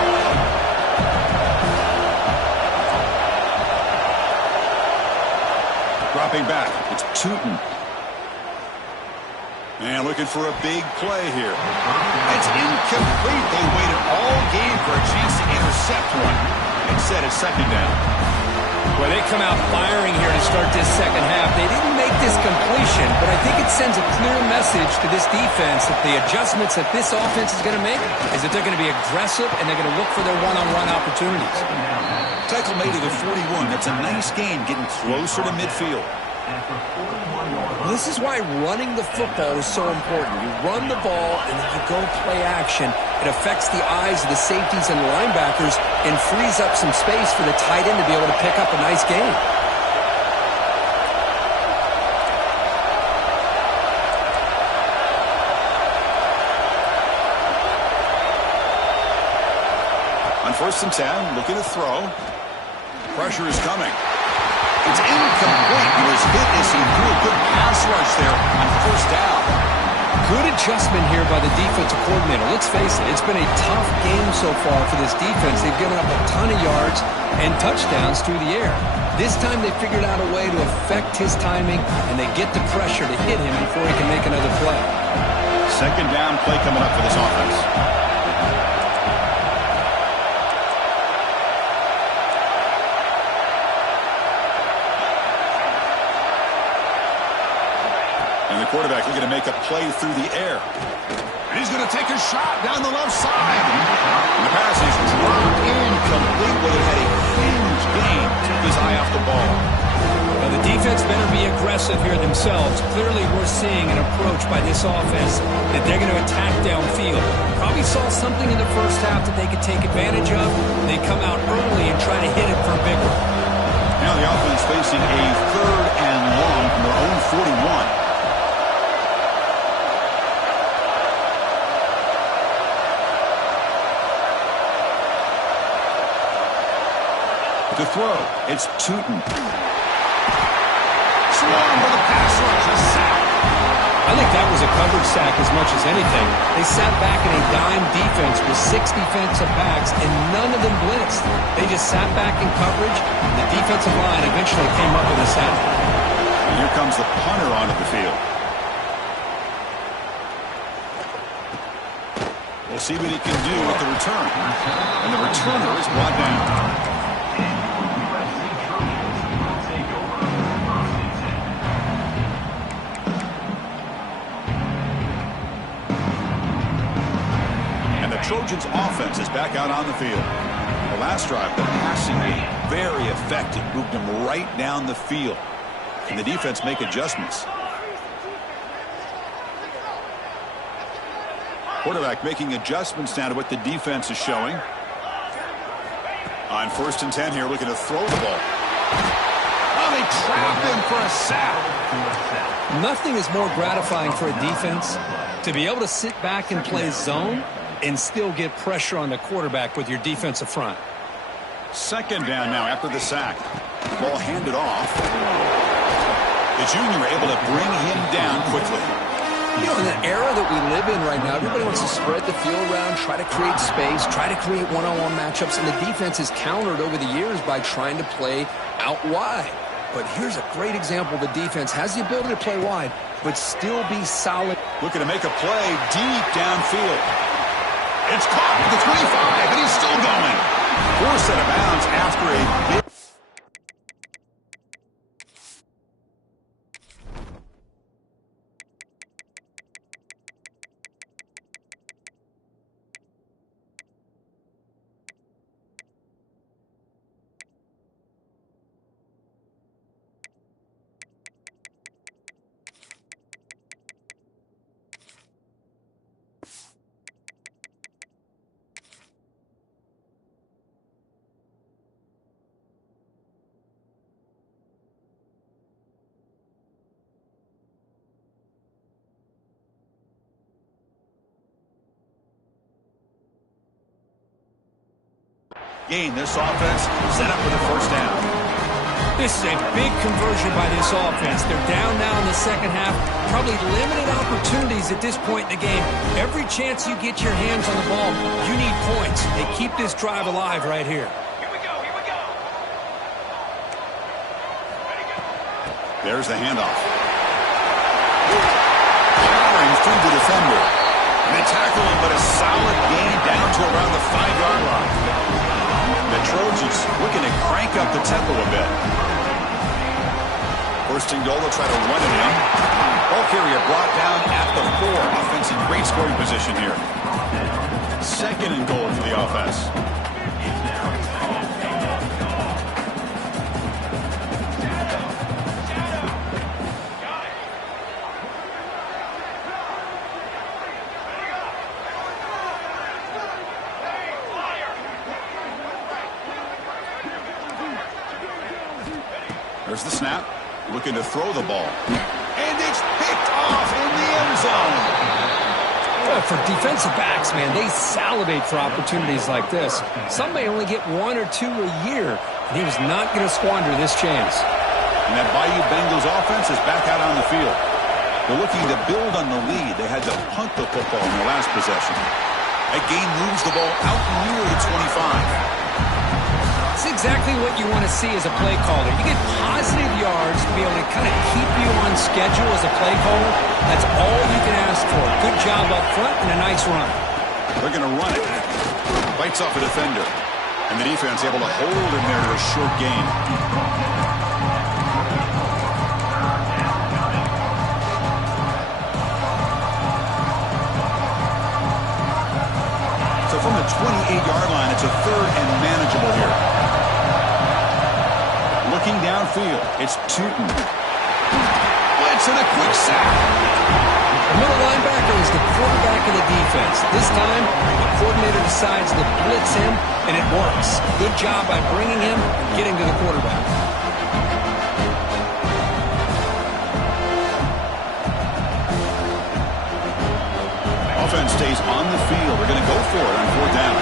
Dropping back, it's Tootin. And looking for a big play here. It's incomplete. They waited all game for a chance to intercept one. Instead, it's second down. Well, they come out firing here to start this second half. They didn't make this completion, but I think it sends a clear message to this defense that the adjustments that this offense is going to make is that they're going to be aggressive and they're going to look for their one-on-one opportunities. Tackle made to the 41. That's a nice gain, getting closer to midfield. This is why running the football is so important. You run the ball and then you go play action. It affects the eyes of the safeties and linebackers and frees up some space for the tight end to be able to pick up a nice gain. On 1st and 10, looking to throw. Pressure is coming. It's incomplete. He was hit as he threw a good pass rush there on 1st down. Good adjustment here by the defensive coordinator. Let's face it, it's been a tough game so far for this defense. They've given up a ton of yards and touchdowns through the air. This time they figured out a way to affect his timing, and they get the pressure to hit him before he can make another play. Second down play coming up for this offense. And the quarterback looking to make a play through the air. And he's going to take a shot down the left side. And the pass is dropped incomplete. Well, it had a huge gain. Took his eye off the ball. Well, the defense better be aggressive here themselves. Clearly, we're seeing an approach by this offense that they're going to attack downfield. Probably saw something in the first half that they could take advantage of. They come out early and try to hit it for a big one. Now the offense facing a 3rd and long from their own 41. To throw, it's Tootin. Swarm with a pass rush, a sack. I think that was a coverage sack as much as anything. They sat back in a dime defense with 6 defensive backs, and none of them blitzed. They just sat back in coverage, and the defensive line eventually came up with a sack. And here comes the punter onto the field. We'll see what he can do with the return. And the returner is brought down. Trojans offense is back out on the field. The last drive, the passing game, very effective. Moved them right down the field. Can the defense make adjustments? Quarterback making adjustments now to what the defense is showing. On 1st and 10 here, looking to throw the ball. Oh, they trapped him for a sack. Nothing is more gratifying for a defense to be able to sit back and play zone and still get pressure on the quarterback with your defensive front. Second down now after the sack. Ball handed off. The junior able to bring him down quickly. You know, in the era that we live in right now, everybody wants to spread the field around, try to create space, try to create one-on-one matchups, and the defense is countered over the years by trying to play out wide. But here's a great example. The defense has the ability to play wide, but still be solid. Looking to make a play deep downfield. It's caught at the 25, and he's still going. Forced out of bounds after a big... Gain this offense set up for the 1st down. This is a big conversion by this offense. They're down now in the second half. Probably limited opportunities at this point in the game. Every chance you get your hands on the ball, you need points. They keep this drive alive right here. Here we go, here we go. Ready, go. There's the handoff. Powering through the defender. And they tackle him, but a solid gain down to around the 5-yard line. The Trojans looking to crank up the tempo a bit. First and goal, they'll try to run it in. Ball carrier brought down at the 4. Offense in great scoring position here. Second and goal for the offense. There's the snap. Looking to throw the ball. And it's picked off in the end zone. Well, for defensive backs, man, they salivate for opportunities like this. Some may only get 1 or 2 a year, and he was not going to squander this chance. And that Bayou Bengals offense is back out on the field. They're looking to build on the lead. They had to punt the football in their last possession. That gain moves the ball out near the 25. It's exactly what you want to see as a play caller. You get positive yards to be able to kind of keep you on schedule as a play caller. That's all you can ask for. Good job up front and a nice run. They're going to run it. Bites off a defender. And the defense able to hold him there to a short gain. So from the 28-yard line, it's a third and manageable here. Looking downfield, it's Tootin. Blitz and a quick sack. The middle linebacker is the quarterback of the defense. This time, the coordinator decides to blitz him, and it works. Good job by bringing him and getting to the quarterback. Offense stays on the field. They're going to go for it on 4th down.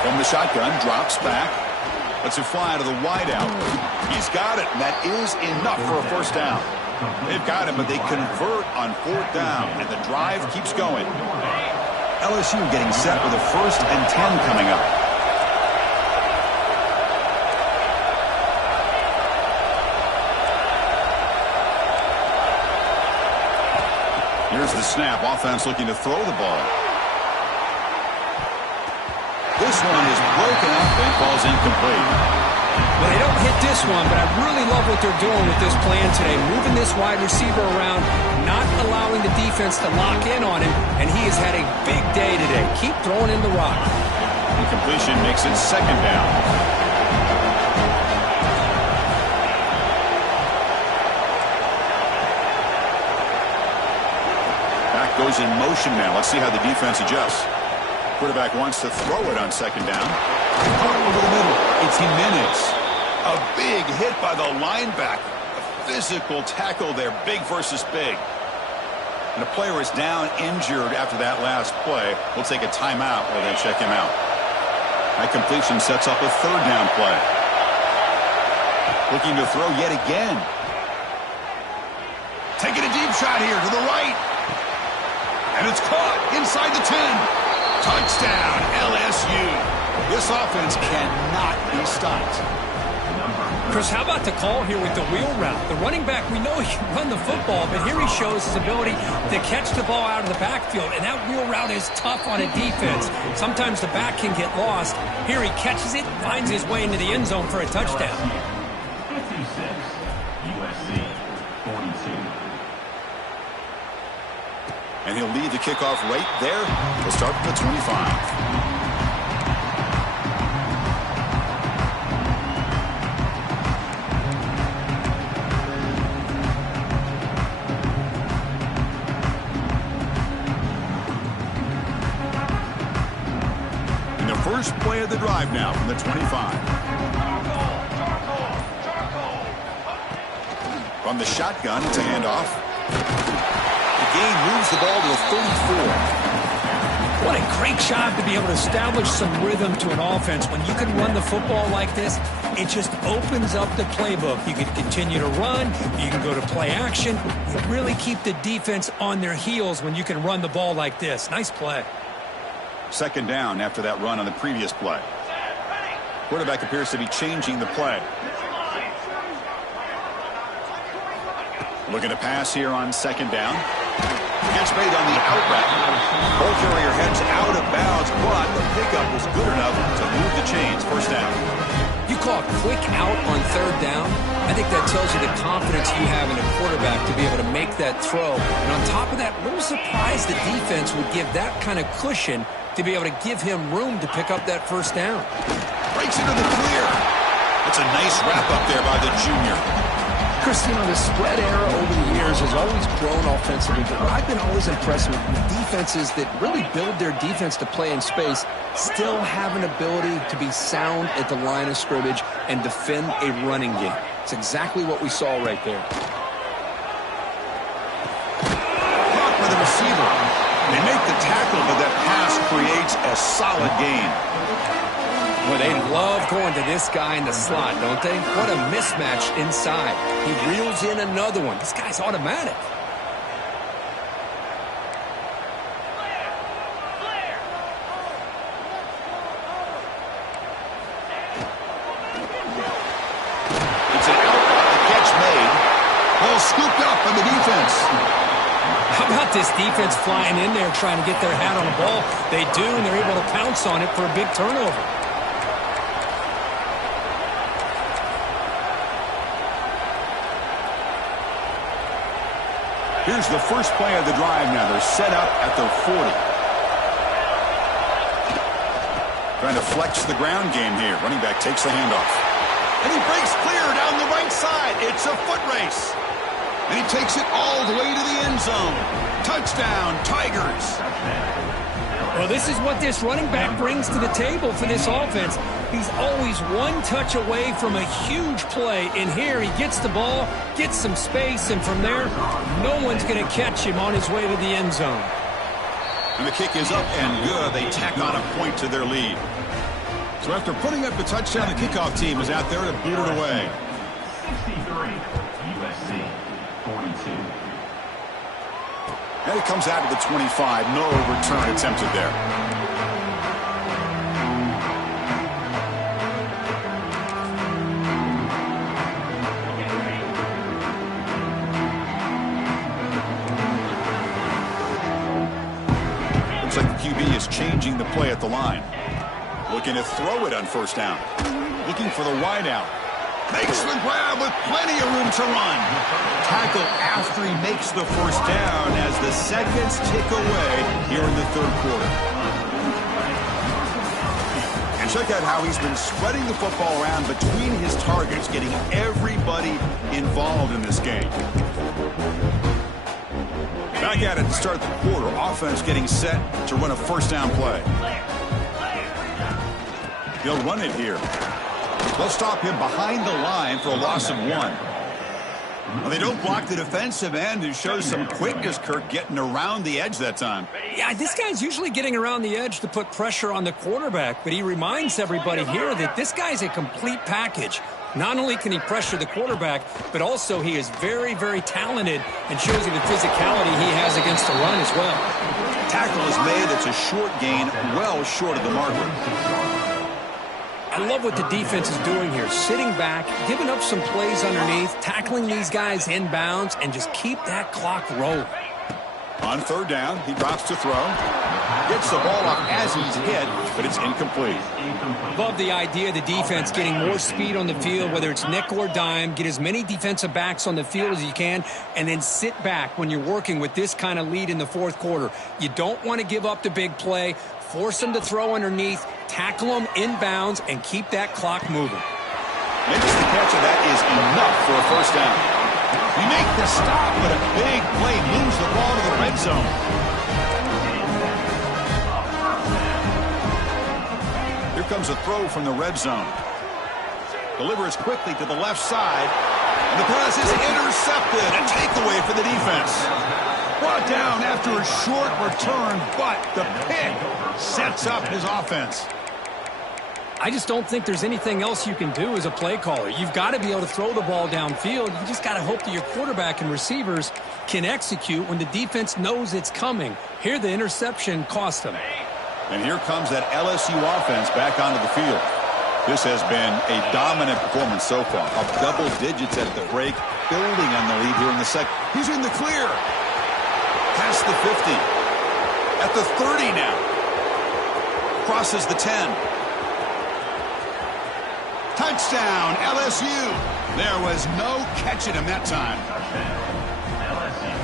From the shotgun, drops back. Lets it fly to the wideout. He's got it, and that is enough for a first down. They've got him, but they convert on 4th down, and the drive keeps going. LSU getting set with a 1st and 10 coming up. Here's the snap. Offense looking to throw the ball. This one is broken up and falls incomplete. Well, they don't hit this one, but I really love what they're doing with this plan today. Moving this wide receiver around, not allowing the defense to lock in on him, and he has had a big day today. Keep throwing in the rock. Incompletion makes it 2nd down. Back goes in motion now. Let's see how the defense adjusts. Quarterback wants to throw it on 2nd down. Caught over the middle. It's Jimenez. A big hit by the linebacker. A physical tackle there. Big versus big. And the player is down injured after that last play. We'll take a timeout while they check him out. That completion sets up a 3rd down play. Looking to throw yet again. Taking a deep shot here to the right. And it's caught inside the 10. Touchdown, LSU. This offense cannot be stopped. Chris, how about the call here with the wheel route? The running back, we know he can run the football, but here he shows his ability to catch the ball out of the backfield, and that wheel route is tough on a defense. Sometimes the back can get lost. Here he catches it, finds his way into the end zone for a touchdown. 56, USC 42. And he'll lead the kickoff right there. He'll start from the 25. And the first play of the drive now from the 25. From the shotgun, it's a handoff. The gain moves the ball to the 34. What a great job to be able to establish some rhythm to an offense. When you can run the football like this, it just opens up the playbook. You can continue to run. You can go to play action. You really keep the defense on their heels when you can run the ball like this. Nice play. Second down after that run on the previous play. Quarterback appears to be changing the play. Looking to pass here on second down. Catch made on the out route. Ball carrier heads out of bounds, but the pickup was good enough to move the chains. First down. You call a quick out on third down. I think that tells you the confidence you have in a quarterback to be able to make that throw. And on top of that, a little surprised the defense would give that kind of cushion to be able to give him room to pick up that first down. Breaks into the clear. That's a nice wrap up there by the junior. Chris, you know, the spread era over the years has always grown offensively, but what I've been always impressed with defenses that really build their defense to play in space still have an ability to be sound at the line of scrimmage and defend a running game. It's exactly what we saw right there. Blocked by the receiver. They make the tackle, but that pass creates a solid gain. Well, they love going to this guy in the slot, don't they? What a mismatch inside. He reels in another one. This guy's automatic. It's an out route. The catch made. Ball scooped up by the defense. How about this defense flying in there trying to get their hat on the ball? They do, and they're able to pounce on it for a big turnover. Here's the first play of the drive now. They're set up at their 40. Trying to flex the ground game here. Running back takes the handoff. And he breaks clear down the right side. It's a foot race. And he takes it all the way to the end zone. Touchdown, Tigers. Well, this is what this running back brings to the table for this offense. He's always one touch away from a huge play. And here he gets the ball, gets some space, and from there, no one's going to catch him on his way to the end zone. And the kick is up and good. They tack on a point to their lead. So after putting up the touchdown, the kickoff team is out there to boot it away. 63, USC, 42. And it comes out of the 25. No return attempted there. Looks like the QB is changing the play at the line. Looking to throw it on first down. Looking for the wide out. Makes the grab with plenty of room to run. Tackle after he makes the first down as the seconds tick away here in the third quarter. And check out how he's been spreading the football around between his targets, getting everybody involved in this game. Back at it to start the quarter. Offense getting set to run a first down play. They'll run it here. They'll stop him behind the line for a loss of 1. Well, they don't block the defensive end, who shows some quickness, Kirk, getting around the edge that time. Yeah, this guy's usually getting around the edge to put pressure on the quarterback, but he reminds everybody here that this guy's a complete package. Not only can he pressure the quarterback, but also he is very, very talented and shows you the physicality he has against the run as well. Tackle is made. It's a short gain, well short of the marker. I love what the defense is doing here. Sitting back, giving up some plays underneath, tackling these guys inbounds, and just keep that clock rolling. On third down, he drops to throw. Gets the ball off as he's hit, but it's incomplete. Love the idea of the defense getting more speed on the field, whether it's nickel or dime. Get as many defensive backs on the field as you can, and then sit back when you're working with this kind of lead in the fourth quarter. You don't want to give up the big play. Force them to throw underneath, tackle them inbounds, and keep that clock moving. Makes the catch, and that is enough for a first down. We make the stop, but a big play moves the ball to the red zone. Here comes a throw from the red zone. Delivers quickly to the left side, and the pass is intercepted. A takeaway for the defense. Brought down after a short return, but the pick sets up his offense. I just don't think there's anything else you can do as a play caller. You've got to be able to throw the ball downfield. You just got to hope that your quarterback and receivers can execute when the defense knows it's coming. Here, the interception cost them. And here comes that LSU offense back onto the field. This has been a dominant performance so far. Up double digits at the break, building on the lead here in the second. He's in the clear. Past the 50. At the 30 now. Crosses the 10. Touchdown, LSU. There was no catching him that time.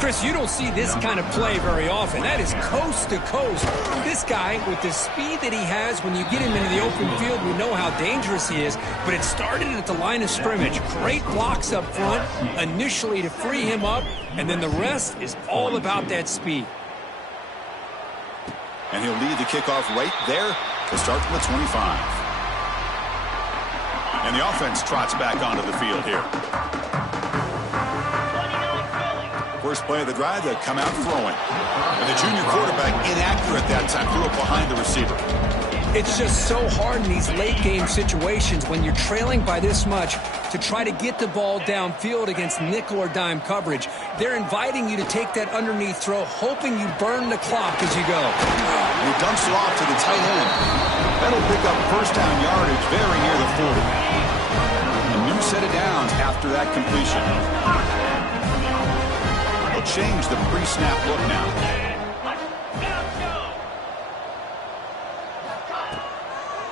Chris, you don't see this kind of play very often. That is coast to coast. This guy, with the speed that he has, when you get him into the open field, we know how dangerous he is. But it started at the line of scrimmage. Great blocks up front initially to free him up, and then the rest is all about that speed. And he'll lead the kickoff right there to start from the 25. And the offense trots back onto the field here. First play of the drive, they come out throwing. And the junior quarterback inaccurate that time, threw it behind the receiver. It's just so hard in these late-game situations when you're trailing by this much to try to get the ball downfield against nickel or dime coverage. They're inviting you to take that underneath throw, hoping you burn the clock as you go. He dumps it off to the tight end. That'll pick up first down yardage very near the 40. A new set of downs after that completion. They'll change the pre-snap look now.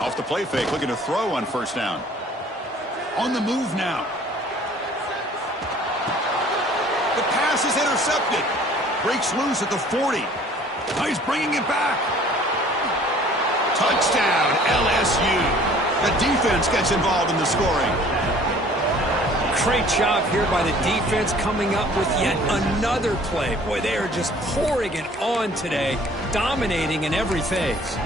Off the play fake, looking to throw on first down. On the move now. The pass is intercepted. Breaks loose at the 40. Now he's bringing it back. Touchdown, LSU. The defense gets involved in the scoring. Great job here by the defense coming up with yet another play. Boy, they are just pouring it on today, dominating in every phase.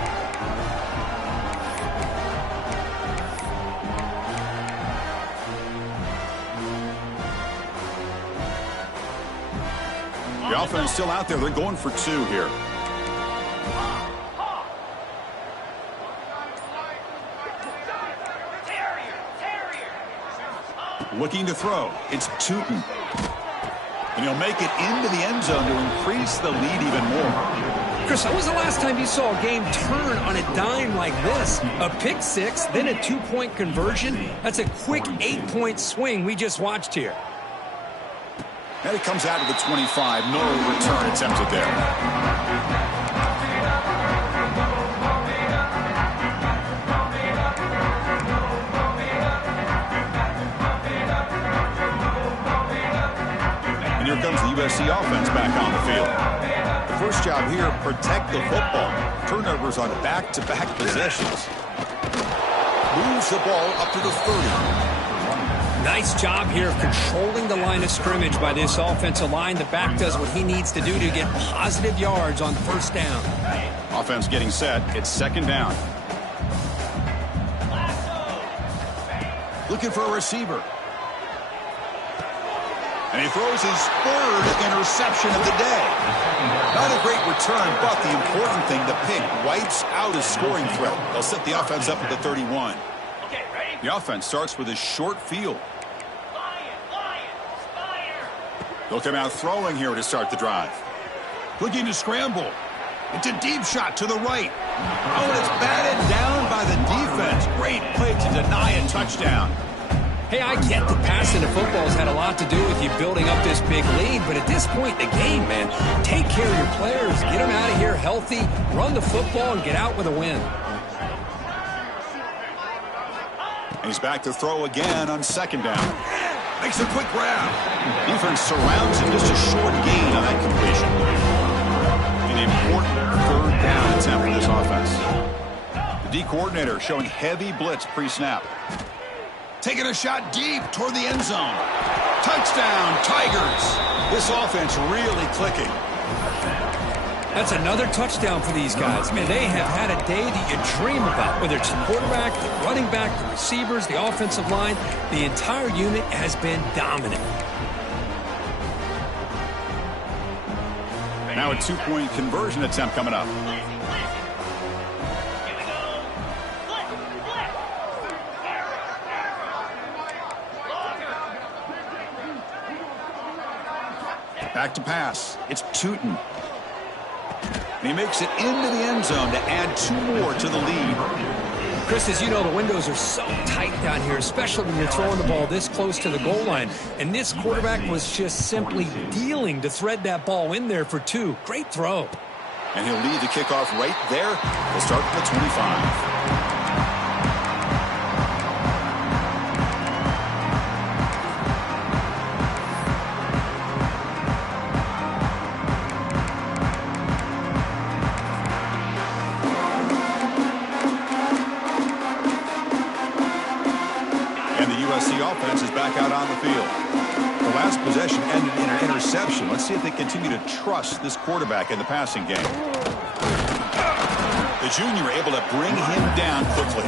The offense still out there. They're going for two here. Looking to throw. It's Tootin. And he'll make it into the end zone to increase the lead even more. Chris, when was the last time you saw a game turn on a dime like this? A pick six, then a two-point conversion? That's a quick 8-point swing we just watched here. And it comes out of the 25. No return attempted there. Here comes the USC offense back on the field. The first job here, protect the football. Turnovers on back-to-back possessions. Moves the ball up to the 30. Nice job here of controlling the line of scrimmage by this offensive line. The back does what he needs to do to get positive yards on first down. Offense getting set. It's second down. Looking for a receiver. And he throws his third interception of the day. Not a great return, but the important thing, the pick wipes out his scoring threat. They'll set the offense up at the 31. Okay, ready? The offense starts with a short field. They'll come out throwing here to start the drive. Looking to scramble. It's a deep shot to the right. Oh, and it's batted down by the defense. Great play to deny a touchdown. Hey, I get that passing the football has had a lot to do with you building up this big lead, but at this point in the game, man, take care of your players, get them out of here healthy, run the football, and get out with a win. He's back to throw again on second down. Makes a quick grab. Defense surrounds him, just a short gain on that completion. An important third down attempt for this offense. The D coordinator showing heavy blitz pre-snap. Taking a shot deep toward the end zone. Touchdown, Tigers. This offense really clicking. That's another touchdown for these guys. Man, they have had a day that you dream about, whether it's the quarterback, the running back, the receivers, the offensive line. The entire unit has been dominant. Now a 2-point conversion attempt coming up. Back to pass. It's Tootin. And he makes it into the end zone to add 2 more to the lead. Chris, as you know, the windows are so tight down here, especially when you're throwing the ball this close to the goal line. And this quarterback was just simply dealing to thread that ball in there for 2. Great throw. And he'll lead the kickoff right there. He'll start from the 25. Offense is back out on the field. The last possession ended in an interception. Let's see if they continue to trust this quarterback in the passing game. The junior able to bring him down quickly.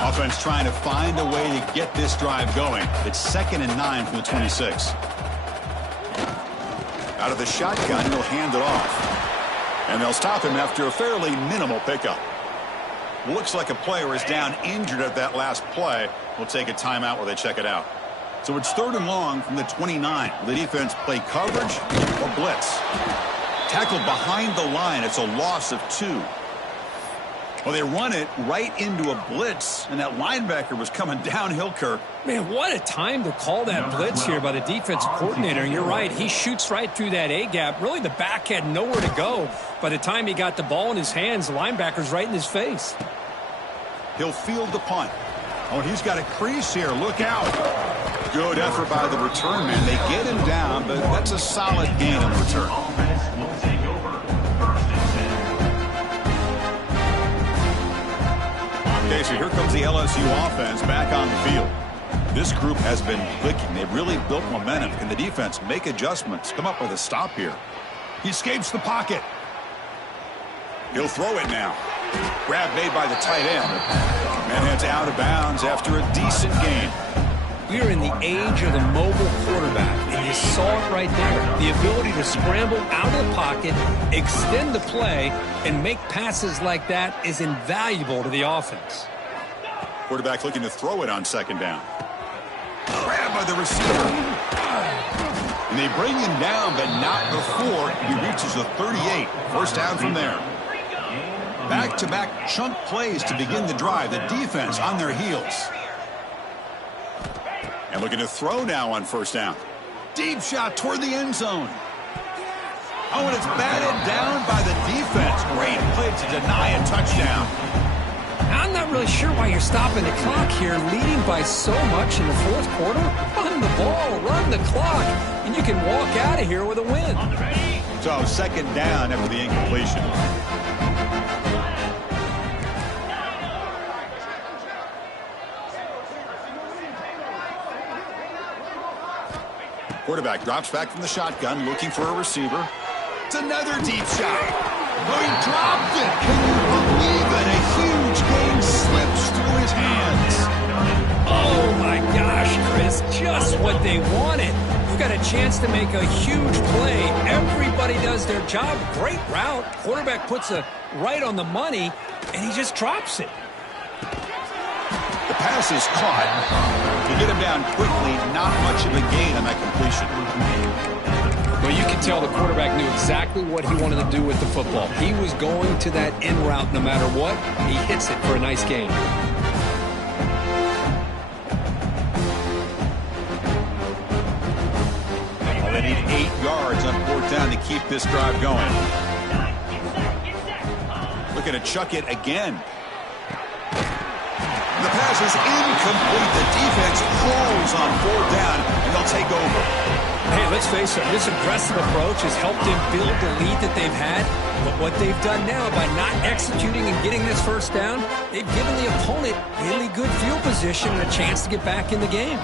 Offense trying to find a way to get this drive going. It's 2nd and 9 from the 26. Out of the shotgun, he'll hand it off. And they'll stop him after a fairly minimal pickup. Looks like a player is down injured at that last play. We'll take a timeout while they check it out. So it's 3rd and long from the 29. The defense play coverage or blitz. Tackled behind the line. It's a loss of 2. Well, they run it right into a blitz, and that linebacker was coming downhill, Kirk. Man, what a time to call that blitz here by the defensive coordinator. And you're right, he shoots right through that A-gap. Really, the back had nowhere to go. By the time he got the ball in his hands, the linebacker's right in his face. He'll field the punt. Oh, he's got a crease here. Look out. Good effort by the return man. They get him down, but that's a solid gain on the return. Okay, so here comes the LSU offense back on the field. This group has been clicking. They've really built momentum. Can the defense make adjustments? Come up with a stop here. He escapes the pocket. He'll throw it now. Grab made by the tight end. And heads out of bounds after a decent gain. We are in the age of the mobile quarterback, and you saw it right there. The ability to scramble out of the pocket, extend the play, and make passes like that is invaluable to the offense. Quarterback looking to throw it on 2nd down. Grab by the receiver. And they bring him down, but not before he reaches the 38. First down from there. Back-to-back chunk plays to begin the drive. The defense on their heels. And looking to throw now on 1st down. Deep shot toward the end zone. Oh, and it's batted down by the defense. Great play to deny a touchdown. I'm not really sure why you're stopping the clock here, leading by so much in the 4th quarter. Run the ball, run the clock, and you can walk out of here with a win. So 2nd down after the incompletion. Quarterback drops back from the shotgun, looking for a receiver. It's another deep shot. Oh, he dropped it. Can you believe it? A huge gain slips through his hands. Oh, my gosh, Chris. Just what they wanted. You've got a chance to make a huge play. Everybody does their job. Great route. Quarterback puts it right on the money, and he just drops it. The pass is caught. To get him down quickly, not much of a gain on that completion. Well, you can tell the quarterback knew exactly what he wanted to do with the football. He was going to that in route no matter what. He hits it for a nice gain. Well, they need 8 yards on 4th down to keep this drive going. Looking to chuck it again. The pass is incomplete. The defense falls on 4th down, and they'll take over. Hey, let's face it, this aggressive approach has helped them build the lead that they've had. But what they've done now by not executing and getting this 1st down, they've given the opponent really good field position and a chance to get back in the game.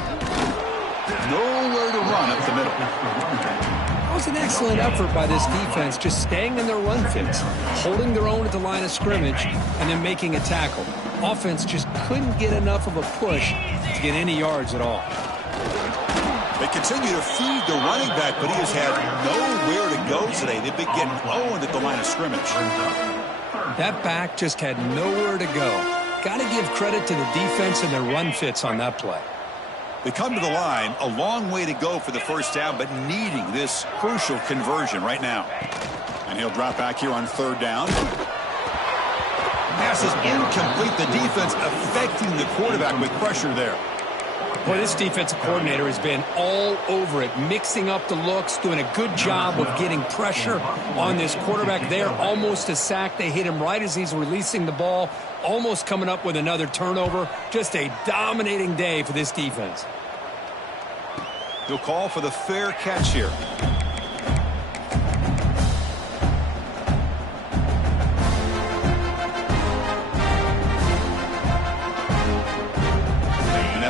Nowhere to run up the middle. That was an excellent effort by this defense, just staying in their run fits, holding their own at the line of scrimmage, and then making a tackle. Offense just couldn't get enough of a push to get any yards at all. They continue to feed the running back, but he has had nowhere to go today. They've been getting owned at the line of scrimmage. That back just had nowhere to go. Got to give credit to the defense and their run fits on that play. They come to the line, a long way to go for the first down, but needing this crucial conversion right now. And he'll drop back here on third down. Pass is incomplete. The defense affecting the quarterback with pressure there. Boy, this defensive coordinator has been all over it, mixing up the looks, doing a good job of getting pressure on this quarterback there. Almost a sack. They hit him right as he's releasing the ball, almost coming up with another turnover. Just a dominating day for this defense. He'll call for the fair catch here.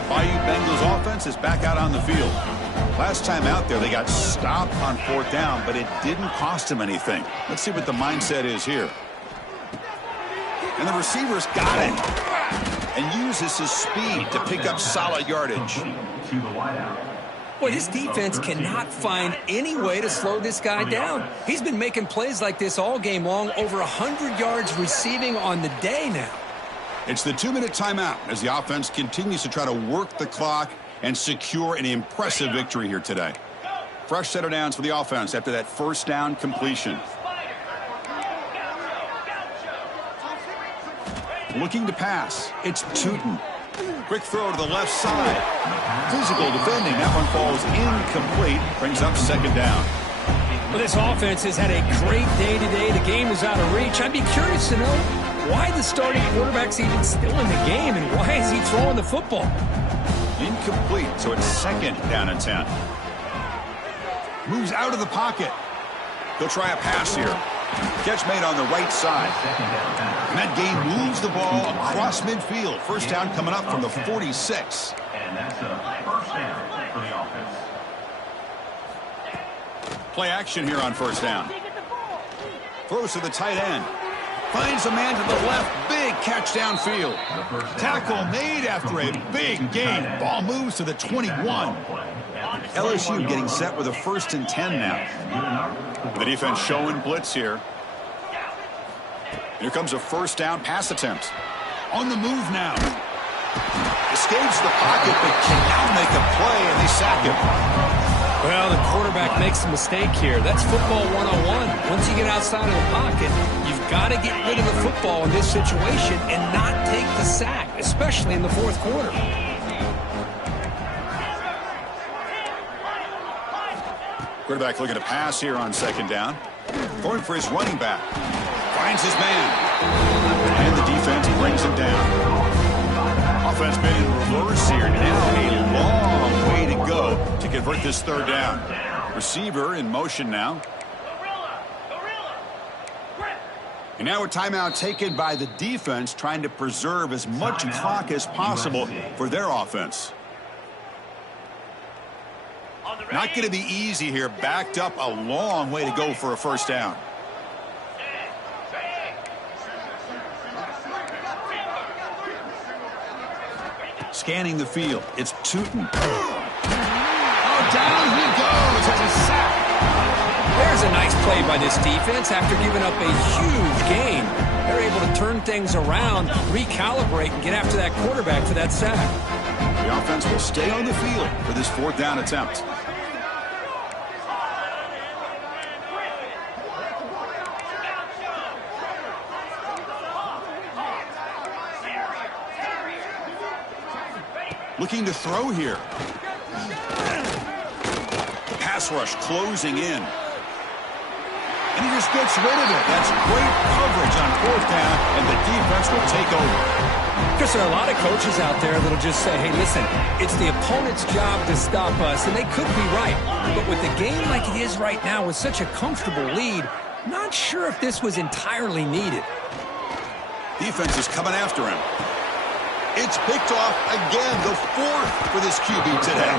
Bayou Bengals offense is back out on the field. Last time out there, they got stopped on fourth down, but it didn't cost them anything. Let's see what the mindset is here. And the receivers got it and uses his speed to pick up solid yardage. Boy, this defense cannot find any way to slow this guy down. He's been making plays like this all game long, over 100 yards receiving on the day now. It's the 2-minute timeout as the offense continues to try to work the clock and secure an impressive victory here today. Fresh set of downs for the offense after that first down completion. Looking to pass. It's Tootin. Quick throw to the left side. Physical defending. That one falls incomplete. Brings up second down. Well, this offense has had a great day today. The game is out of reach. I'd be curious to know why the starting quarterback's even still in the game and why is he throwing the football? Incomplete, so it's second down and 10. Moves out of the pocket. He'll try a pass here. Catch made on the right side. And that game moves the ball across midfield. First down coming up from the 46. And that's a first down for the offense. Play action here on first down. Throws to the tight end. Finds a man to the left. Big catch downfield. Tackle made after a big gain. Ball moves to the 21. LSU getting set with a 1st and 10 now. The defense showing blitz here. Here comes a first down pass attempt. On the move now. Escapes the pocket but cannot make a play, and they sack him. Well, the quarterback makes a mistake here. That's football 101. Once you get outside of the pocket, you've got to get rid of the football in this situation and not take the sack, especially in the fourth quarter. Quarterback looking to pass here on second down. Throwing for his running back. Finds his man. And the defense brings him down. Offense been in reverse here. Now a long way to go to convert this third down. Receiver in motion now. And now a timeout taken by the defense, trying to preserve as much clock as possible for their offense. Not going to be easy here. Backed up a long way to go for a first down. Scanning the field. It's Tootin. Oh, down he goes as a sack. There's a nice play by this defense after giving up a huge gain. They're able to turn things around, recalibrate, and get after that quarterback for that sack. The offense will stay on the field for this fourth down attempt. Looking to throw here. Pass rush closing in. And he just gets rid of it. That's great coverage on fourth down, and the defense will take over. Because there are a lot of coaches out there that'll just say, hey, listen, it's the opponent's job to stop us, and they could be right. But with the game like it is right now with such a comfortable lead, not sure if this was entirely needed. Defense is coming after him. It's picked off again, the fourth for this QB today.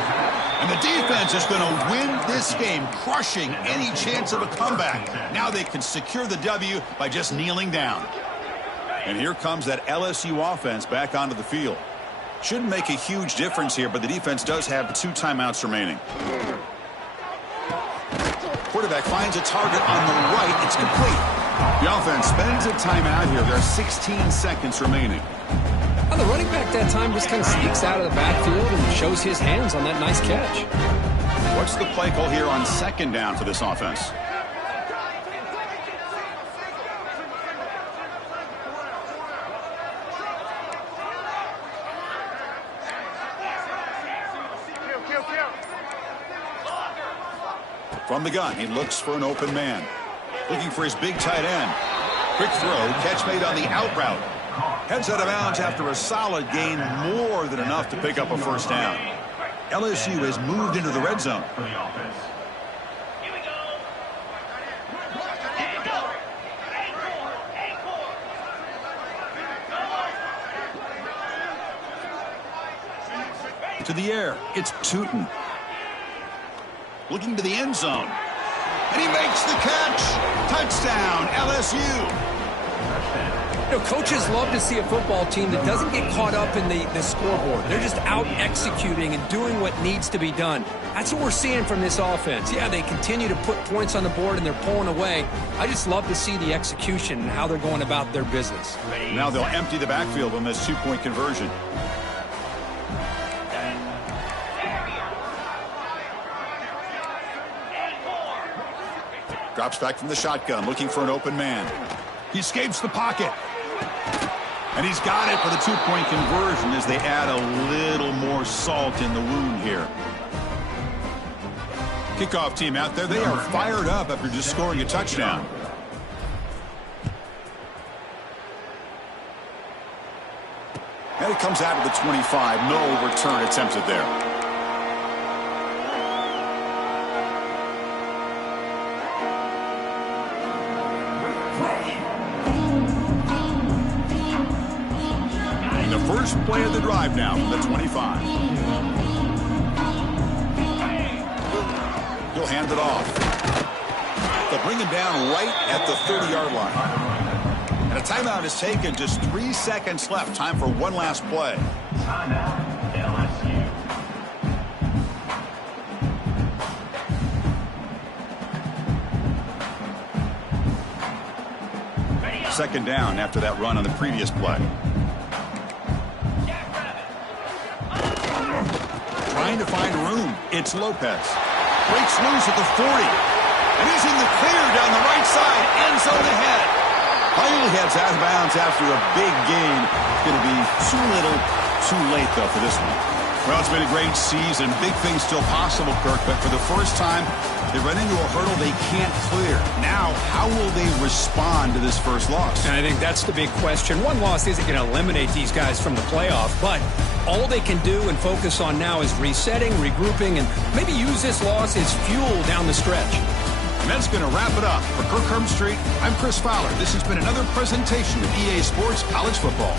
And the defense is going to win this game, crushing any chance of a comeback. Now they can secure the W by just kneeling down. And here comes that LSU offense back onto the field. Shouldn't make a huge difference here, but the defense does have 2 timeouts remaining. Quarterback finds a target on the right. It's complete. The offense spends a timeout here. There are 16 seconds remaining. Well, the running back that time just kind of sneaks out of the backfield and shows his hands on that nice catch. What's the play call here on 2nd down for this offense? From the gun, he looks for an open man. Looking for his big tight end. Quick throw, catch made on the out route. Heads out of bounds after a solid gain, more than enough to pick up a first down. LSU has moved into the red zone. For the offense. Here we go. To the air, it's Tootin. Looking to the end zone. And he makes the catch. Touchdown, LSU. You know, coaches love to see a football team that doesn't get caught up in the scoreboard. They're just out executing and doing what needs to be done. That's what we're seeing from this offense. Yeah, they continue to put points on the board and they're pulling away. I just love to see the execution and how they're going about their business. Now they'll empty the backfield on this 2-point conversion. Drops back from the shotgun, looking for an open man. He escapes the pocket. And he's got it for the 2-point conversion as they add a little more salt in the wound here. Kickoff team out there, they are fired up after just scoring a touchdown. And it comes out of the 25. No return attempted there. First play of the drive now from the 25. He'll hand it off. They'll bring him down right at the 30-yard line. And a timeout is taken. Just 3 seconds left. Time for one last play. Timeout, LSU. Second down after that run on the previous play. Trying to find room. It's Lopez. Breaks loose at the 40. And he's in the clear down the right side. End zone ahead. Finally heads out of bounds after a big gain. It's going to be too little, too late, though, for this one. Well, it's been a great season. Big things still possible, Kirk. But for the first time, they run into a hurdle they can't clear. Now, how will they respond to this first loss? And I think that's the big question. One loss isn't going to eliminate these guys from the playoff, but all they can do and focus on now is resetting, regrouping, and maybe use this loss as fuel down the stretch. And that's going to wrap it up. For Kirk Herbstreit, I'm Chris Fowler. This has been another presentation of EA Sports College Football.